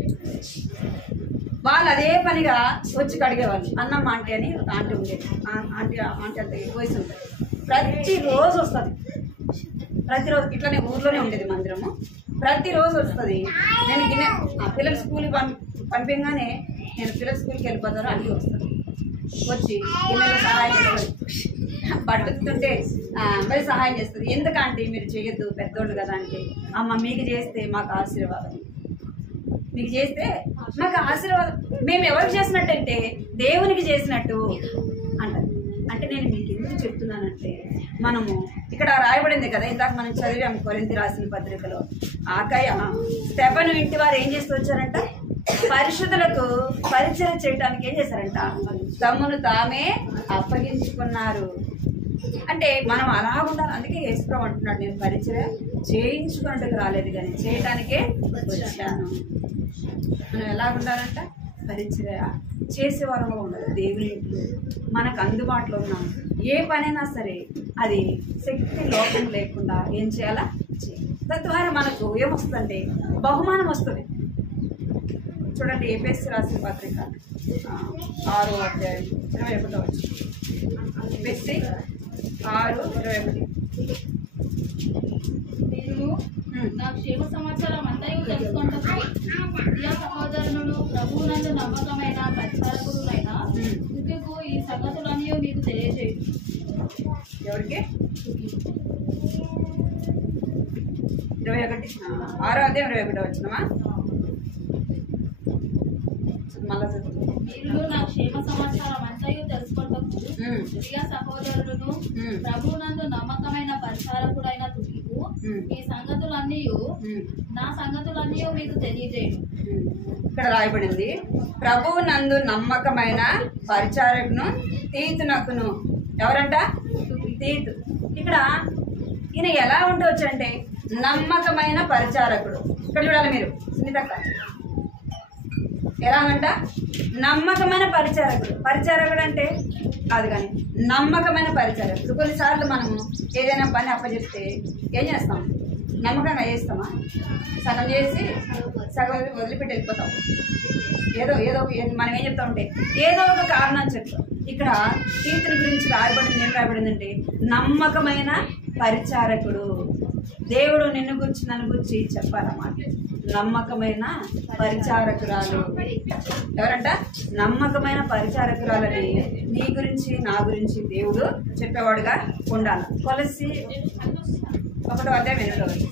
వాళ్ళు అదే పనిగా వచ్చి కడిగేవాళ్ళు. అన్నం ఆంటీ అని ఒక ఆంటీ ఉండేది. ఆంటీ అంత వయసు ఉంటుంది. ప్రతిరోజు వస్తుంది. ప్రతిరోజు ఇట్లానే ఊర్లోనే ఉండేది మందిరము. ప్రతిరోజు వస్తుంది. నేను పిల్లలు స్కూల్కి పంపించగానే నేను పిల్లలు స్కూల్కి వెళ్ళిపోతాను, ఆంటీ వస్తుంది. వచ్చి గిన్నెలో సహాయం చేస్తుంది, పట్టుతుంటే మరి సహాయం చేస్తుంది. ఎందుకంటే మీరు చేయొద్దు, పెద్దోళ్ళు కదా అంటే, అమ్మ మీకు చేస్తే మాకు ఆశీర్వాదం, మీకు చేస్తే మాకు ఆశీర్వాదం, మేము ఎవరికి చేసినట్టంటే దేవునికి చేసినట్టు అంటారు. అంటే నేను మీకు ఎందుకు చెప్తున్నానంటే, మనము ఇక్కడ రాయబడింది కదా, ఇందాక మనం చదివాము కొరింథీ రాసిన పత్రికలో, ఆకయ్య స్టెఫను ఇంటి వారు ఏం చేస్తూ వచ్చారంట, పరిశుద్ధులకు పరిచయం చేయడానికి ఏం చేశారంట, తమ్మును తామే అప్పగించుకున్నారు. అంటే మనం అలా ఉండాలి. అందుకే యేసు ప్రభువు అంటున్నాడు, నేను పరిచయం చేయించుకున్నట్టుకు రాలేదు కానీ చేయటానికే వచ్చాను. మనం ఎలా ఉండాలంట, పరిచర్య చేసేవారంగా ఉండాలి. దేవుని ఇంట్లో మనకు అందుబాటులో ఉన్నాం. ఏ పనైనా సరే అది శక్తి లోపం లేకుండా ఏం చేయాలా, తద్వారా మనకు ఏమొస్తుందంటే బహుమానం వస్తుంది. చూడండి ఎఫెసీ రాసిన పత్రిక 6వ అధ్యాయం 21వ వచనం. ఎఫెసీ 6:21. మీరు నా క్షేమ సమాచారం అంతయు తెలుసుకుంటారు. ప్రియ సహోదరులను ప్రభువునందు నమ్మకమైన పరిచారకుడునైన తుకికు ఈ సంగతులన్నీ మీకు తెలియజేయండి. ఎవరికి? 21, 6వ అధ్యాయం 21వ వచనమా? మళ్ళా చదువు. మీరు నా క్షేమ సమాచారం అంతయు తెలుసుకుంటారు. ప్రియ సహోదరులను ప్రభువునందు నమ్మకమైన పరిచారకుడైన తుకికు ఈ సంగతులన్నీ నా సంగతులన్నీ మీకు తెలియజేయండి. ఇక్కడ రాయబడింది, ప్రభువు నందు నమ్మకమైన పరిచారకును తీతునకును. ఎవరంట? తీతు. ఇక్కడ ఈయన ఎలా ఉండవచ్చు అంటే నమ్మకమైన పరిచారకుడు. ఇక్కడ చూడాలి మీరు సునీతక్క, ఎలాగంట? నమ్మకమైన పరిచారకుడు. పరిచారకుడు అంటే కాదు కానీ నమ్మకమైన పరిచారకుడు. కొన్నిసార్లు మనము ఏదైనా పని అప్పచెప్తే ఏం చేస్తాం? నమ్మకంగా చేస్తామా? సగం చేసి సగం వదిలిపెట్టి వెళ్ళిపోతాం. ఏదో మనం ఏం చెప్తా ఉంటే ఏదో ఒక కారణం చెప్తాం. ఇక్కడ తీతుని గురించి రాయబడింది. ఏం రాయబడిందంటే నమ్మకమైన పరిచారకుడు. దేవుడు నిన్ను గురించి నన్ను గురించి చెప్పాలన్నమాట. నమ్మకమైన పరిచారకురాలు. ఎవరంట? నమ్మకమైన పరిచారకురాలని నీ గురించి నా గురించి దేవుడు చెప్పేవాడుగా ఉండాలి. కొలసి 1వ అధ్యాయం 8వ వచనం.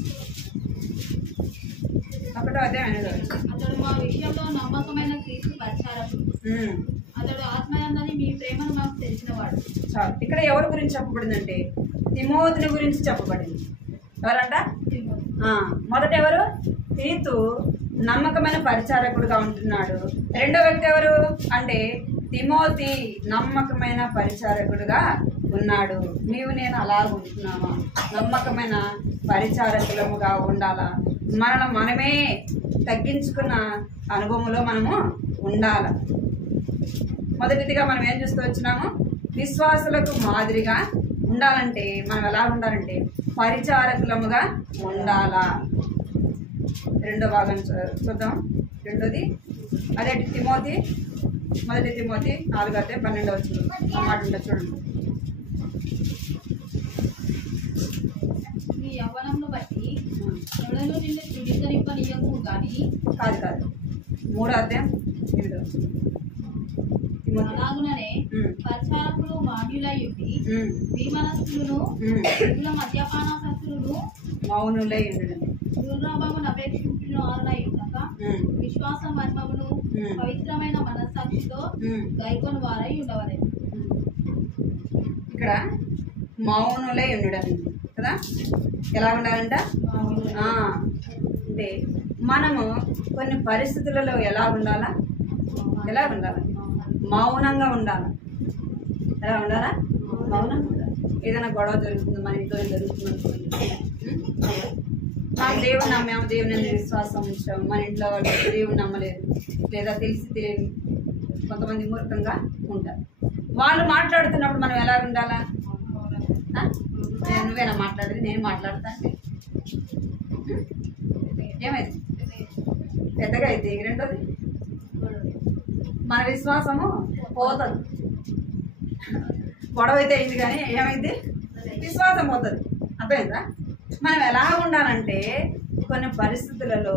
1వ అధ్యాయం 8వ వచనం. అతడు మా విషయంలో నమ్మకమైన క్రీస్తు పరిచారకుడు. అతడు ఆత్మయందని మీ ప్రేమను మాకు తెలిసినవాడు. చాలు. ఇక్కడ ఎవరి గురించి చెప్పబడిందంటే తిమోతిని గురించి చెప్పబడింది. ఎవరంట? మొదట ఎవరు? తీతు నమ్మకమైన పరిచారకుడుగా ఉంటున్నాడు. రెండో వ్యక్తి ఎవరు అంటే తిమోతి నమ్మకమైన పరిచారకుడుగా ఉన్నాడు. నీవు నేను అలా ఉంటున్నామా? నమ్మకమైన పరిచారకులముగా ఉండాలా? మనమే తగ్గించుకున్న అనుభవంలో మనము ఉండాల. మొదటిదిగా మనం ఏం చూస్తూ వచ్చినాము? విశ్వాసులకు మాదిరిగా ఉండాలంటే మనం ఎలా ఉండాలంటే పరిచారకులముగా ఉండాలా. రెండో భాగం చూద్దాం. రెండోది అదే తిమోతి, మొదటి తిమోతి 4:12 వచ్చింది మాట ఉంటుంది చూడండి. నీ యవ్వనంను బట్టి ఎవడను నిన్ను తృణీకరింపనీయకు గాని కాదు 3:8 అలాగుననే పరిచారకులు మాన్యులై ఉండి విమనస్సులను మద్యపానాసక్తులను మౌనులై ఉండడం దుర్లాభమును అపేక్షించిన వారులై ఉండక విశ్వాస మర్మమును పవిత్రమైన మనస్సాక్షితో గైకొని వారై ఉండవలేదు. ఇక్కడ మౌనులై ఉండడం కదా. ఎలా ఉండాలంట అంటే మనము కొన్ని పరిస్థితులలో ఎలా ఉండాలా? మౌనంగా ఉండాలి. ఎలా ఉండాలా? మౌనంగా ఉండాలి. ఏదైనా గొడవ జరుగుతుంది, మన ఇంట్లో జరుగుతుంది అనుకోండి, మనం దేవుని నమ్మాము, దేవుని విశ్వాసం ఉంచాము, మన ఇంట్లో వాళ్ళు దేవుని నమ్మలేదు, లేదా తెలిసి తెలియని కొంతమంది మూర్ఖంగా ఉంటారు. వాళ్ళు మాట్లాడుతున్నప్పుడు మనం ఎలా ఉండాలా? నువ్వేనా మాట్లాడేది, నేను మాట్లాడతా అంటే ఏమైంది? పెద్దగా అయితే రెండోది మన విశ్వాసము పోతుంది. గొడవ అయితే అయింది కానీ ఏమైంది? విశ్వాసం పోతుంది. అర్థమైందా? మనం ఎలా ఉండాలంటే కొన్ని పరిస్థితులలో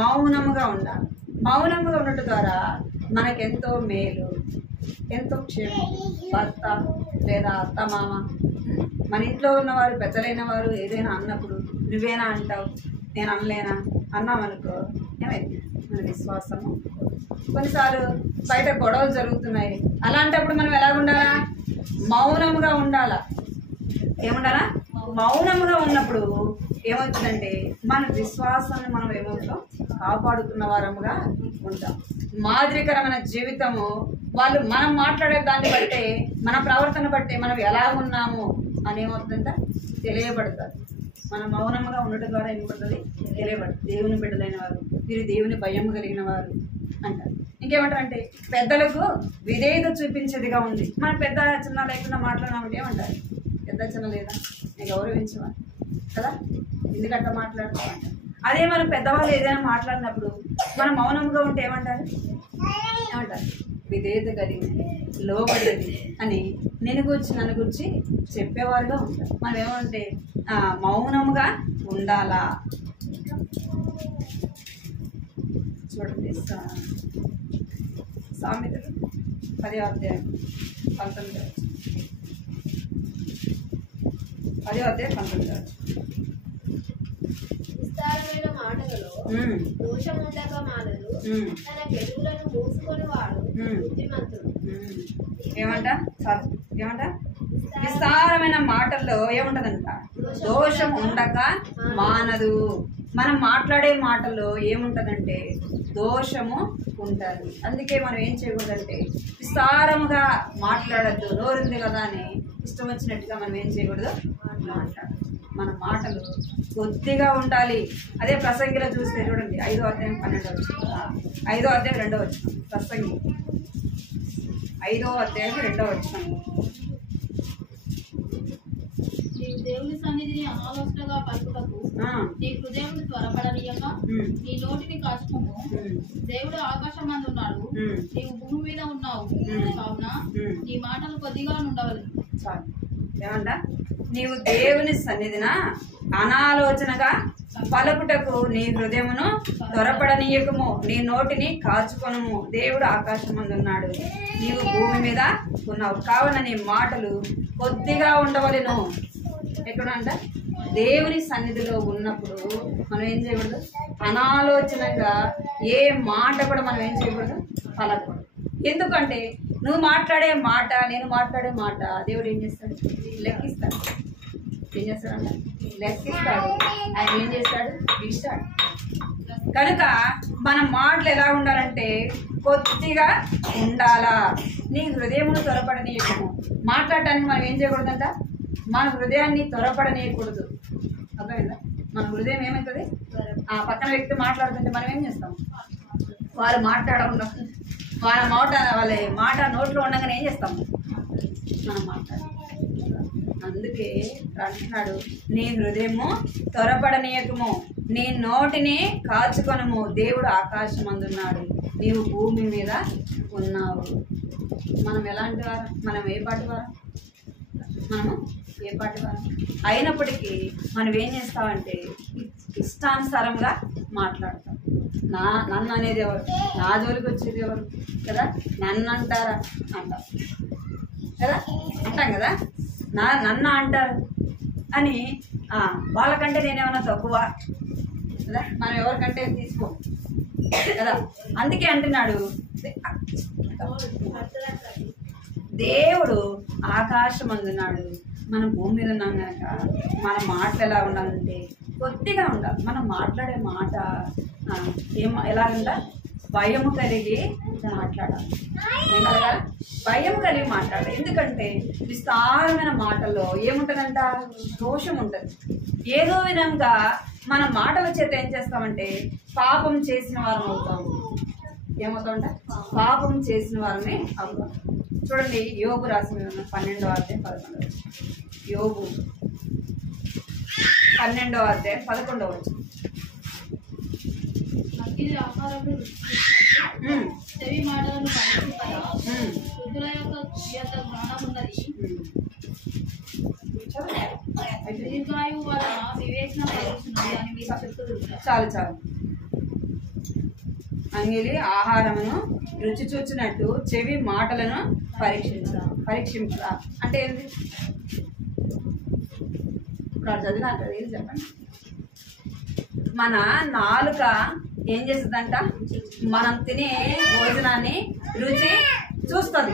మౌనముగా ఉండాలి. మౌనముగా ఉండటం ద్వారా మనకెంతో మేలు, ఎంతో క్షేమం. భర్త లేదా అత్త మామ, మన ఇంట్లో ఉన్నవారు, పెద్దలైన వారు ఏదైనా అన్నప్పుడు నువ్వేనా అంటావు, నేను అనలేనా అన్నామనుకో ఏమైంది? మన విశ్వాసము. కొన్నిసార్లు బయట గొడవలు జరుగుతున్నాయి, అలాంటప్పుడు మనం ఎలా ఉండాలా? మౌనముగా ఉండాలా. ఏముండాలా? మౌనముగా ఉన్నప్పుడు ఏమవుతుందంటే మన విశ్వాసాన్ని మనం ఏమవుతాం? కాపాడుకున్న వారముగా ఉంటాం. మాదిరికరమైన జీవితము. వాళ్ళు మనం మాట్లాడే దాన్ని బట్టే, మన ప్రవర్తన బట్టే మనం ఎలా ఉన్నాము అని ఏమవుతుందంట తెలియబడతారు. మనం మౌనంగా ఉండటం ద్వారా ఏమవుతుంది? తెలియబడుతుంది. దేవుని బిడ్డలైన వారు, వీరు దేవుని భయం కలిగిన వారు అంటారు. ఇంకేమంటారు అంటే పెద్దలకు విధేయత చూపించేదిగా ఉంది. మన పెద్ద చిన్న లేకుండా మాట్లాడినామంటే ఏమంటారు? పెద్ద చిన్న లేదా, నేను గౌరవించమా కదా, ఎందుకంటే మాట్లాడుతామంటారు. అదే మనం పెద్దవాళ్ళు ఏదైనా మాట్లాడినప్పుడు మనం మౌనంగా ఉంటే ఏమంటారు? విధేయత కలిగి లోబడేది అని నేను గురించి నన్ను గురించి చెప్పేవారుగా ఉంటారు. మనం ఏమంటే మౌనముగా ఉండాలా. చూడండి సామెతలు 10వ అధ్యాయం 19వ 10వ అధ్యాయం 19వ. విస్తారమైన మాటలలో దోషం ఉండక మానదు, తన పెరుగులను మూసుకొని వాడు బుద్ధిమంతుడు. ఏమంట విస్తారమైన మాటల్లో ఏముంటదంట? దోషం ఉండక మానదు. మనం మాట్లాడే మాటల్లో ఏముంటదంటే దోషము ఉంటుంది. అందుకే మనం ఏం చేయకూడదంటే విస్తారముగా మాట్లాడద్దు. నోరుంది కదా అని ఇష్టం వచ్చినట్టుగా మనం ఏం చేయకూడదు, మాట్లాడదు. మన మాటలు కొద్దిగా ఉండాలి. అదే ప్రసంగిలో చూస్తే చూడండి 5వ అధ్యాయం 12వ వచనం, 5వ అధ్యాయం 2వ వచనం. ప్రసంగి 5వ అధ్యాయం 2వ వచనం. నీవు దేవుని సన్నిధిని అనాలోచనగా పలుకుటకు నీ హృదయమును త్వరపడనీయక నీ నోటిని కాచుకోము. దేవుడు ఆకాశం మందు ఉన్నాడు, నీవు భూమి మీద ఉన్నావు, కావున నీ మాటలు కొద్దిగా ఉండవలెను. చాలు. ఏమంట? నీవు దేవుని సన్నిధిన అనాలోచనగా పలుకుటకు నీ హృదయమును త్వరపడనీయకము, నీ నోటిని కాచుకొనుము. దేవుడు ఆకాశం మందున్నాడు, నీవు భూమి మీద ఉన్నావు, కావున నీ మాటలు కొద్దిగా ఉండవలెను. ఎక్కడంట? దేవుని సన్నిధిలో ఉన్నప్పుడు మనం ఏం చేయకూడదు, అనాలోచనగా ఏ మాట కూడా మనం ఏం చేయకూడదు, పలకూడదు. ఎందుకంటే నువ్వు మాట్లాడే మాట, నేను మాట్లాడే మాట దేవుడు ఏం చేస్తాడు? లెక్కిస్తాడు. ఏం చేస్తాడంట? లెక్కిస్తాడు. ఆయన ఏం చేస్తాడు? ఇస్తాడు. కనుక మన మాటలు ఎలా ఉండాలంటే కొద్దిగా ఉండాలా. నీ హృదయమును త్వరపడనీయకము. మాట్లాడటానికి మనం ఏం చేయకూడదంట? మన హృదయాన్ని త్వరపడనీయకూడదు. అర్థమైందా? మన హృదయం ఏమవుతుంది? ఆ పక్కన వ్యక్తి మాట్లాడుతుంటే మనం ఏం చేస్తాం? వాళ్ళు మాట్లాడకుండా వాళ్ళ మాట నోట్లో ఉండగానే ఏం చేస్తాము? మనం మాట్లాడాలి. అందుకే అంటున్నాడు, నీ హృదయము త్వరపడనీయకము, నీ నోటిని కాచుకొనుము. దేవుడు ఆకాశం అందున్నాడు, నీవు భూమి మీద ఉన్నావు. మనం ఎలాంటి వారం? మనం ఏ పాటి వారం? మనము ఏ పాటి వారం అయినప్పటికీ మనం ఏం చేస్తామంటే ఇష్టానుసారంగా మాట్లాడతాం. నన్ను అనేది ఎవరు? నా జోలికి వచ్చేది ఎవరు కదా? నన్ను అంటారా అంటాం కదా, అంటాం కదా. నన్ను అంటారు అని వాళ్ళకంటే నేనేమన్నా తక్కువ కదా, మనం ఎవరికంటే తీసుకోం కదా. అందుకే అంటున్నాడు, దేవుడు ఆకాశం అందున్నాడు, మనం భూమి మీద ఉన్నాం కనుక మన మాటలు ఎలా ఉండాలంటే కొద్దిగా ఉండాలి. మనం మాట్లాడే మాట ఎలా ఉండాలి? భయము కలిగి మాట్లాడాలి. ఏమనగా భయం కలిగి మాట్లాడాలి. ఎందుకంటే విస్తారమైన మాటల్లో ఏముంటుందంట? దోషం ఉంటుంది. ఏదో విధంగా మన మాటల చేత ఏం చేస్తామంటే పాపం చేసిన వారం అవుతాము. ఏమవుతామంట? పాపం చేసిన వారమే అవుతాం. చూడండి, యోబు రాసిన 12వ అధ్యాయం 11వ. యోబు 12వ అధ్యాయం 11వ వచనం. చెవి మాటలను పరీక్షింపరా, వృద్ధుల యొక్క జ్ఞానం ఉన్నది, దీర్ఘాయువు వలన వివేచన కలుగుతున్నది అని మీరు చెప్తున్నారు. చాలు. అంగిలి ఆహారమును రుచి చూచినట్టు చెవి మాటలను పరీక్షించరా అంటే ఏంటి? ఇప్పుడు చదివిన అంటారు. ఏం చెప్పండి? మన నాలుక ఏం చేస్తుందంట? మనం తినే భోజనాన్ని రుచి చూస్తుంది.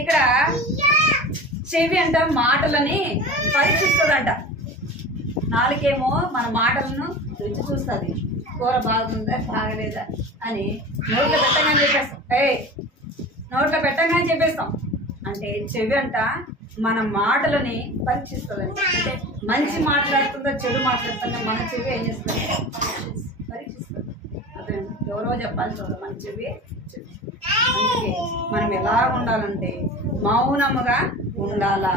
ఇక్కడ చెవి అంట మాటలని పరీక్షిస్తుందంట. నాలుకేమో మన మాటలను రుచి చూస్తుంది. కూర బాగుందా బాగలేదా అని నోట్లో పెట్టగానే చెప్పేస్తాం. అంటే చెవి అంట మన మాటలని పరీక్షిస్తుందంట. అంటే మంచి మాట్లాడుతుందా చెడు మాట్లాడుతుందా మన చెవి ఏం చేస్తుంది? పరీక్షిస్తుంది. అదే ఎవరో చెప్పాలి చూడ మన చెవి. అందుకే మనం ఎలా ఉండాలంటే మౌనముగా ఉండాలా.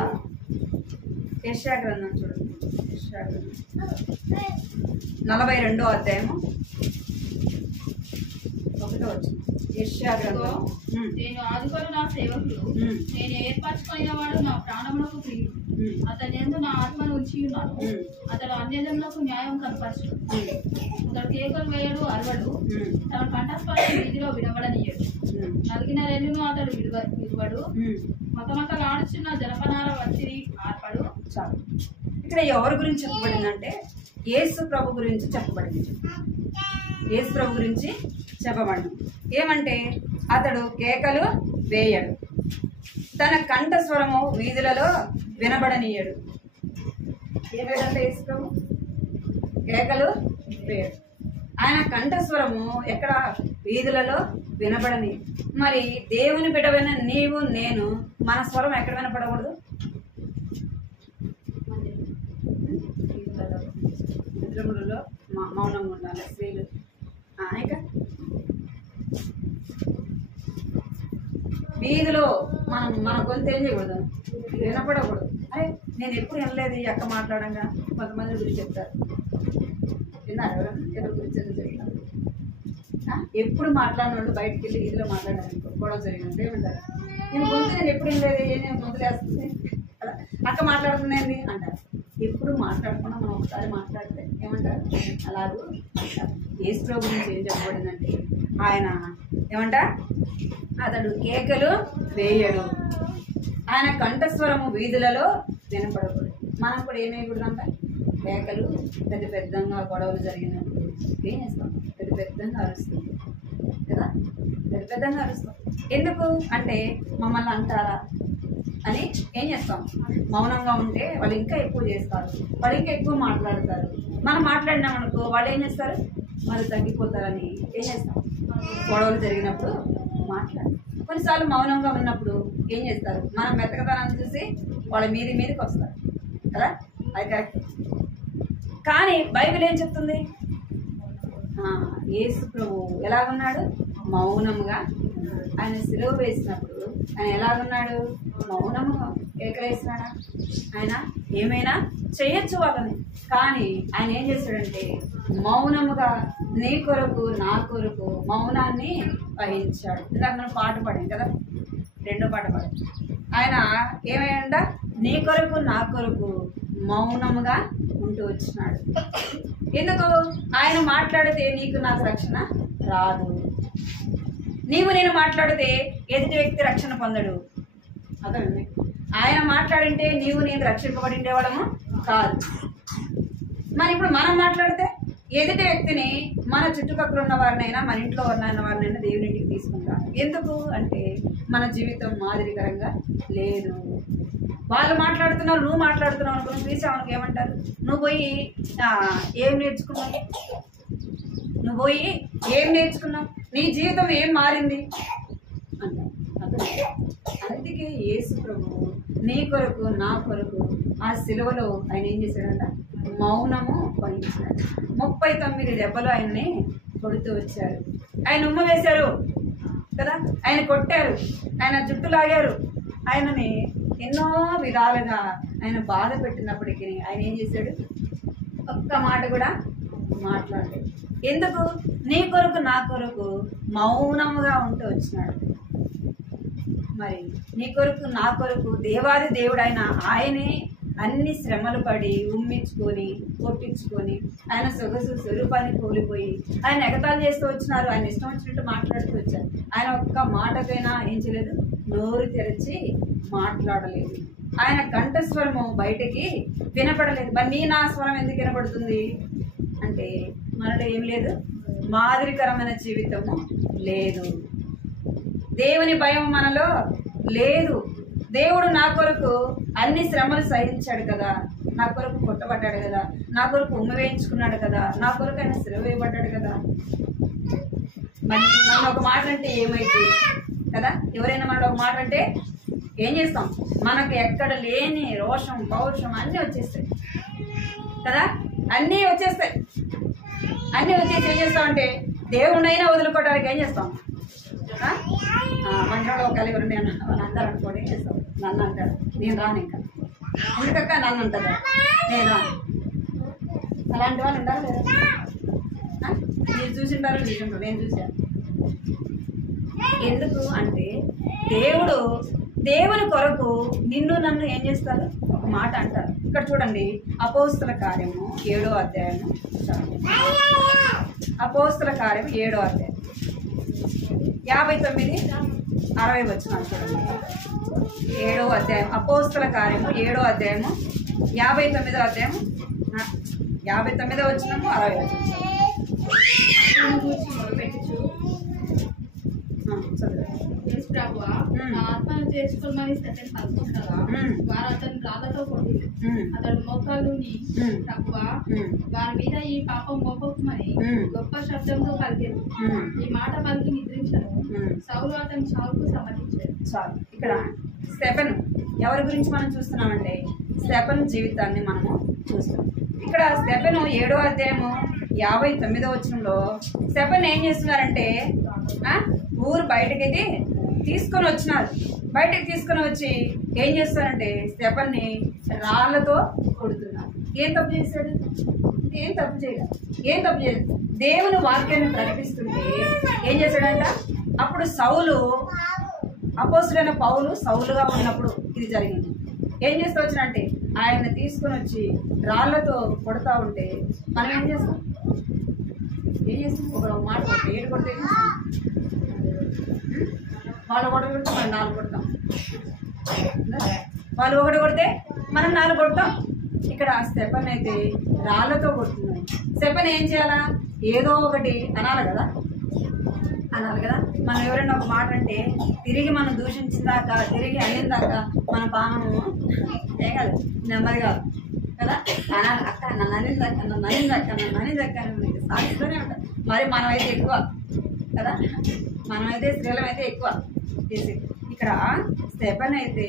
యెషయా గ్రంథం చూడండి. యెషయా గ్రంథం 42వ అధ్యాయము 1వ వచనం. యెషయా గ్రంథం. నేను ఆదుకొని నా సేవకుడు, నేను ఏర్పరచుకున్న వాడు నా ప్రాణములకు ప్రియుడు. అతని యందు నా ఆత్మను ఉంచి ఉన్నాను. అతడు అన్యజనులకు న్యాయం కనపరచు. అతడు కేకలు వేయడు, అరవడు. తన కంఠస్వరం వీధిలో వినబడనీయడు. నలిగిన రెల్లును అతడు విడువడు. మతమతలాడుచున్న జనపనార వత్తిరి ఆర్పడు. చాలు. ఇక్కడ ఎవరి గురించి చెప్పబడిందంటే యేసు ప్రభు గురించి చెప్పబడింది. యేసు ప్రభు గురించి చెప్పబడింది. ఏమంటే అతడు కేకలు వేయడు, తన కంఠస్వరము వీధులలో వినబడనీయడు. ఏమేదంటే యేసు ప్రభు కేకలు వేయడు, ఆయన కంఠస్వరము ఎక్కడ వీధులలో వినబడని. మరి దేవుని బిడ్డవైన నీవు నేను మన స్వరం ఎక్కడ వినపడకూడదు? మందిరములలో మౌనంగా ఉండాలి స్త్రీలు. ఇంకా వీధిలో మన గొంతు ఏం చేయకూడదు, వినపడకూడదు. అరే నేను ఎప్పుడు వినలేదు ఈ అక్క మాట్లాడంగా కొంతమంది గురించి చెప్తారు. విన్నారు ఎవరైనా ఎవరి గురించి చెప్తారు? ఎప్పుడు మాట్లాడిన వాళ్ళు బయటకు వెళ్ళి వీధిలో మాట్లాడారు, గొడవ జరిగినట్టు ఏమంటారు? నేను గొంతు నేను ఎప్పుడు వినలేదు, నేను గొంతులు వేస్తుంది అలా అక్క మాట్లాడుతుందండి అంటారు. ఎప్పుడు మాట్లాడకుండా మనం ఒకసారి మాట్లాడితే ఏమంటారు? అలాగూ అంటారు. యేసు ప్రభు గురించి ఏం చెప్పబడిందంటే ఆయన ఏమంట అతడు కేకలు వేయడు, ఆయన కంఠస్వరము వీధులలో వినపడకూడదు. మనం కూడా ఏమేయకూడదంట? కేకలు పెద్ద పెద్దగా గొడవలు జరిగినప్పుడు ఏం చేస్తాం? పెద్ద పెద్దగా అరుస్తాం కదా, పెద్ద పెద్దగా అరుస్తాం. ఎందుకు అంటే మమ్మల్ని అంటారా అని ఏం చేస్తాం? మౌనంగా ఉంటే వాళ్ళు ఇంకా ఎక్కువ చేస్తారు, వాళ్ళు ఇంకా ఎక్కువ మాట్లాడతారు. మనం మాట్లాడినామనుకో వాళ్ళు ఏం చేస్తారు? వాళ్ళు తగ్గిపోతారని ఏం చేస్తాం? గొడవలు జరిగినప్పుడు మాట్లాడు. కొన్నిసార్లు మౌనంగా ఉన్నప్పుడు ఏం చేస్తారు? మనం మెత్తకతనాన్ని చూసి వాళ్ళ మీదకి వస్తారు కదా, అది కరెక్ట్. కానీ బైబిల్ ఏం చెప్తుంది? యేసు ప్రభు ఎలాగున్నాడు? మౌనముగా. ఆయన సిలువ వేసినప్పుడు ఆయన ఎలాగున్నాడు? మౌనముగా. కేకలేసినాడా? ఆయన ఏమైనా చేయొచ్చు వాళ్ళని, కానీ ఆయన ఏం చేశాడంటే మౌనముగా నీ కొరకు నా కొరకు మౌనాన్ని వహించాడు. ఇందాక మనం పాట పాడాం కదా, రెండో పాట పాడాం. ఆయన ఏమైండ? నీ కొరకు నా కొరకు మౌనముగా ఉంటూ వచ్చినాడు. ఎందుకు? ఆయన మాట్లాడితే నీకు నాకు రక్షణ రాదు. నీవు నేను మాట్లాడితే ఎదుటి వ్యక్తి రక్షణ పొందడు. అర్థమైంది? ఆయన మాట్లాడింటే నీవు నేను రక్షింపబడి ఉండేవాళ్ళము కాదు. మరి ఇప్పుడు మనం మాట్లాడితే ఎదుటి వ్యక్తిని మన చుట్టుపక్కల ఉన్న వారినైనా మన ఇంట్లో ఉన్న వారినైనా దేవుని ఇంటికి తీసుకుంటారు. ఎందుకు అంటే మన జీవితం మాదిరికరంగా లేదు. వాళ్ళు మాట్లాడుతున్నారు, నువ్వు మాట్లాడుతున్నావు అనుకుని తీసావనుకు ఏమంటారు? నువ్వు పోయి ఏం నేర్చుకున్నావు? నువ్వు పోయి ఏం నేర్చుకున్నావు? నీ జీవితం ఏం మారింది అంటారు. అందుకే యేసు ప్రభు నీ కొరకు నా కొరకు ఆ సిలువలో ఆయన ఏం చేశాడంట? మౌనము వహించాడు. 39 దెబ్బలు ఆయన్ని కొడుతూ వచ్చారు. ఆయన ఉమ్మ వేశారు కదా, ఆయన కొట్టారు, ఆయన జుట్టు లాగారు, ఆయనని ఎన్నో విధాలుగా ఆయన బాధ పెట్టినప్పటికీ ఆయన ఏం చేశాడు? ఒక్క మాట కూడా మాట్లాడలేదు. ఎందుకు? నీ కొరకు నా కొరకు మౌనముగా ఉంటూ వచ్చినాడు. మరి నీ కొరకు నా కొరకు దేవాది దేవుడు ఆయనే అన్ని శ్రమలు పడి ఉమ్మించుకొని కొట్టించుకొని ఆయన సొగసు స్వరూపాన్ని కోల్పోయి ఆయన ఎగతాలు చేస్తూ వచ్చినారు. ఆయన ఇష్టం వచ్చినట్టు మాట్లాడుతూ వచ్చారు. ఆయన ఒక్క మాటకైనా ఏం చేయలేదు, నోరు తెరిచి మాట్లాడలేదు. ఆయన కంఠస్వరము బయటికి వినపడలేదు. మరి నీ నా స్వరం ఎందుకు వినపడుతుంది అంటే మనలో ఏం లేదు, మాదిరికరమైన జీవితము లేదు, దేవుని భయం మనలో లేదు. దేవుడు నా కొరకు అన్ని శ్రమలు సహించాడు కదా, నా కొరకు కొట్టబడ్డాడు కదా, నా కొరకు ఉమ్మ వేయించుకున్నాడు కదా, నా కొరకు ఆయన సిలువ వేయబడ్డాడు కదా. మరి మనం ఒక మాట అంటే ఏమైంది కదా? ఎవరైనా మనం ఒక మాట అంటే ఏం చేస్తాం? మనకు ఎక్కడ లేని రోషం పౌరుషం అన్నీ వచ్చేస్తాయి కదా, అన్నీ వచ్చేస్తాయి. అన్నీ వచ్చేసి ఏం చేస్తామంటే దేవుడినైనా వదులుకోవడానికి ఏం చేస్తాం? మంచిలో కలిగి ఉండే వాళ్ళు అందరూ అనుకోండి ఏం చేస్తాం? నన్ను అంటారు, నేను రాను ఇంకా ఎందుకక్క నన్ను ఉంటుందా నేను అలాంటి వాళ్ళు ఉండాలి లేదా మీరు చూసింటారు చూసింటారు నేను చూశాను ఎందుకు అంటే దేవుని కొరకు నిన్ను నన్ను ఏం చేస్తారు ఒక మాట అంటారు ఇక్కడ చూడండి అపోస్తుల కార్యము 7వ అధ్యాయము అపోస్తుల కార్యం 7వ అధ్యాయం 59-60 వచనాలు చూడండి 7వ అధ్యాయం అపోస్తుల కార్యము 7వ అధ్యాయము 59వ అధ్యాయము 59వ వచనము 60వ వచనం ప్రభువా నా ఆత్మను చేసుకోమని అతను కలుసుకుంటారా వారు అతను రాళ్లతో కొట్టి అతడు మోకాలు ప్రభువా వారి మీద ఈ పాపం మోపమని గొప్ప శబ్దంతో పలికారు ఈ మాట పలికి నిద్రించను సౌలు అతని చావుకు సమ్మతించారు. చాలు ఇక్కడ స్టెఫెను ఎవరి గురించి మనం చూస్తున్నామంటే స్టెఫెను జీవితాన్ని మనము చూస్తాం. ఇక్కడ స్టెఫెను 7వ అధ్యాయము 59వ వచనంలో స్టెఫెను ఏం చేస్తున్నారంటే ఊరు బయటకైతే తీసుకొని వచ్చినారు. బయటకు తీసుకొని వచ్చి ఏం చేస్తారంటే స్టెఫెన్ని రాళ్లతో కొడుతున్నారు. ఏం తప్పు చేశాడు? ఏం తప్పు చేయలేదు. దేవుని వాక్యాన్ని ప్రకటిస్తుంటే ఏం చేశాడంట? అప్పుడు సౌలు అపోస్తులైన పౌలు సౌలుగా ఉన్నప్పుడు ఇది జరిగింది. ఏం చేస్తూ వచ్చినంటే ఆయన్ని తీసుకొని వచ్చి రాళ్లతో కొడతా ఉంటే మనం ఏం చేస్తాం? ఒక మాట కొడితే ఏడు కొడితే వాళ్ళు ఒకటి కొడితే మనం 4 కొడతాం. వాళ్ళు ఒకటి కొడితే మనం 4 కొడతాం. ఇక్కడ స్టెఫెన్ అయితే రాళ్లతో కొడుతున్నాడు. స్టెఫెన్ ఏం చేయాలా? ఏదో ఒకటి అనాలి కదా. మనం ఎవరైనా ఒక మాట అంటే తిరిగి మనం దూషించిందాక తిరిగి అయ్యిందాక మన పానము ఏ కాదు నెమ్మది కాదు కదా. అనాలి అక్క నన్ను అనిందక్క సాధిస్తూనే ఉంటాం. మరి మనమైతే ఎక్కువ కదా, మనమైతే స్త్రీలం అయితే ఎక్కువ చేసి. ఇక్కడ స్టెఫెన్ అయితే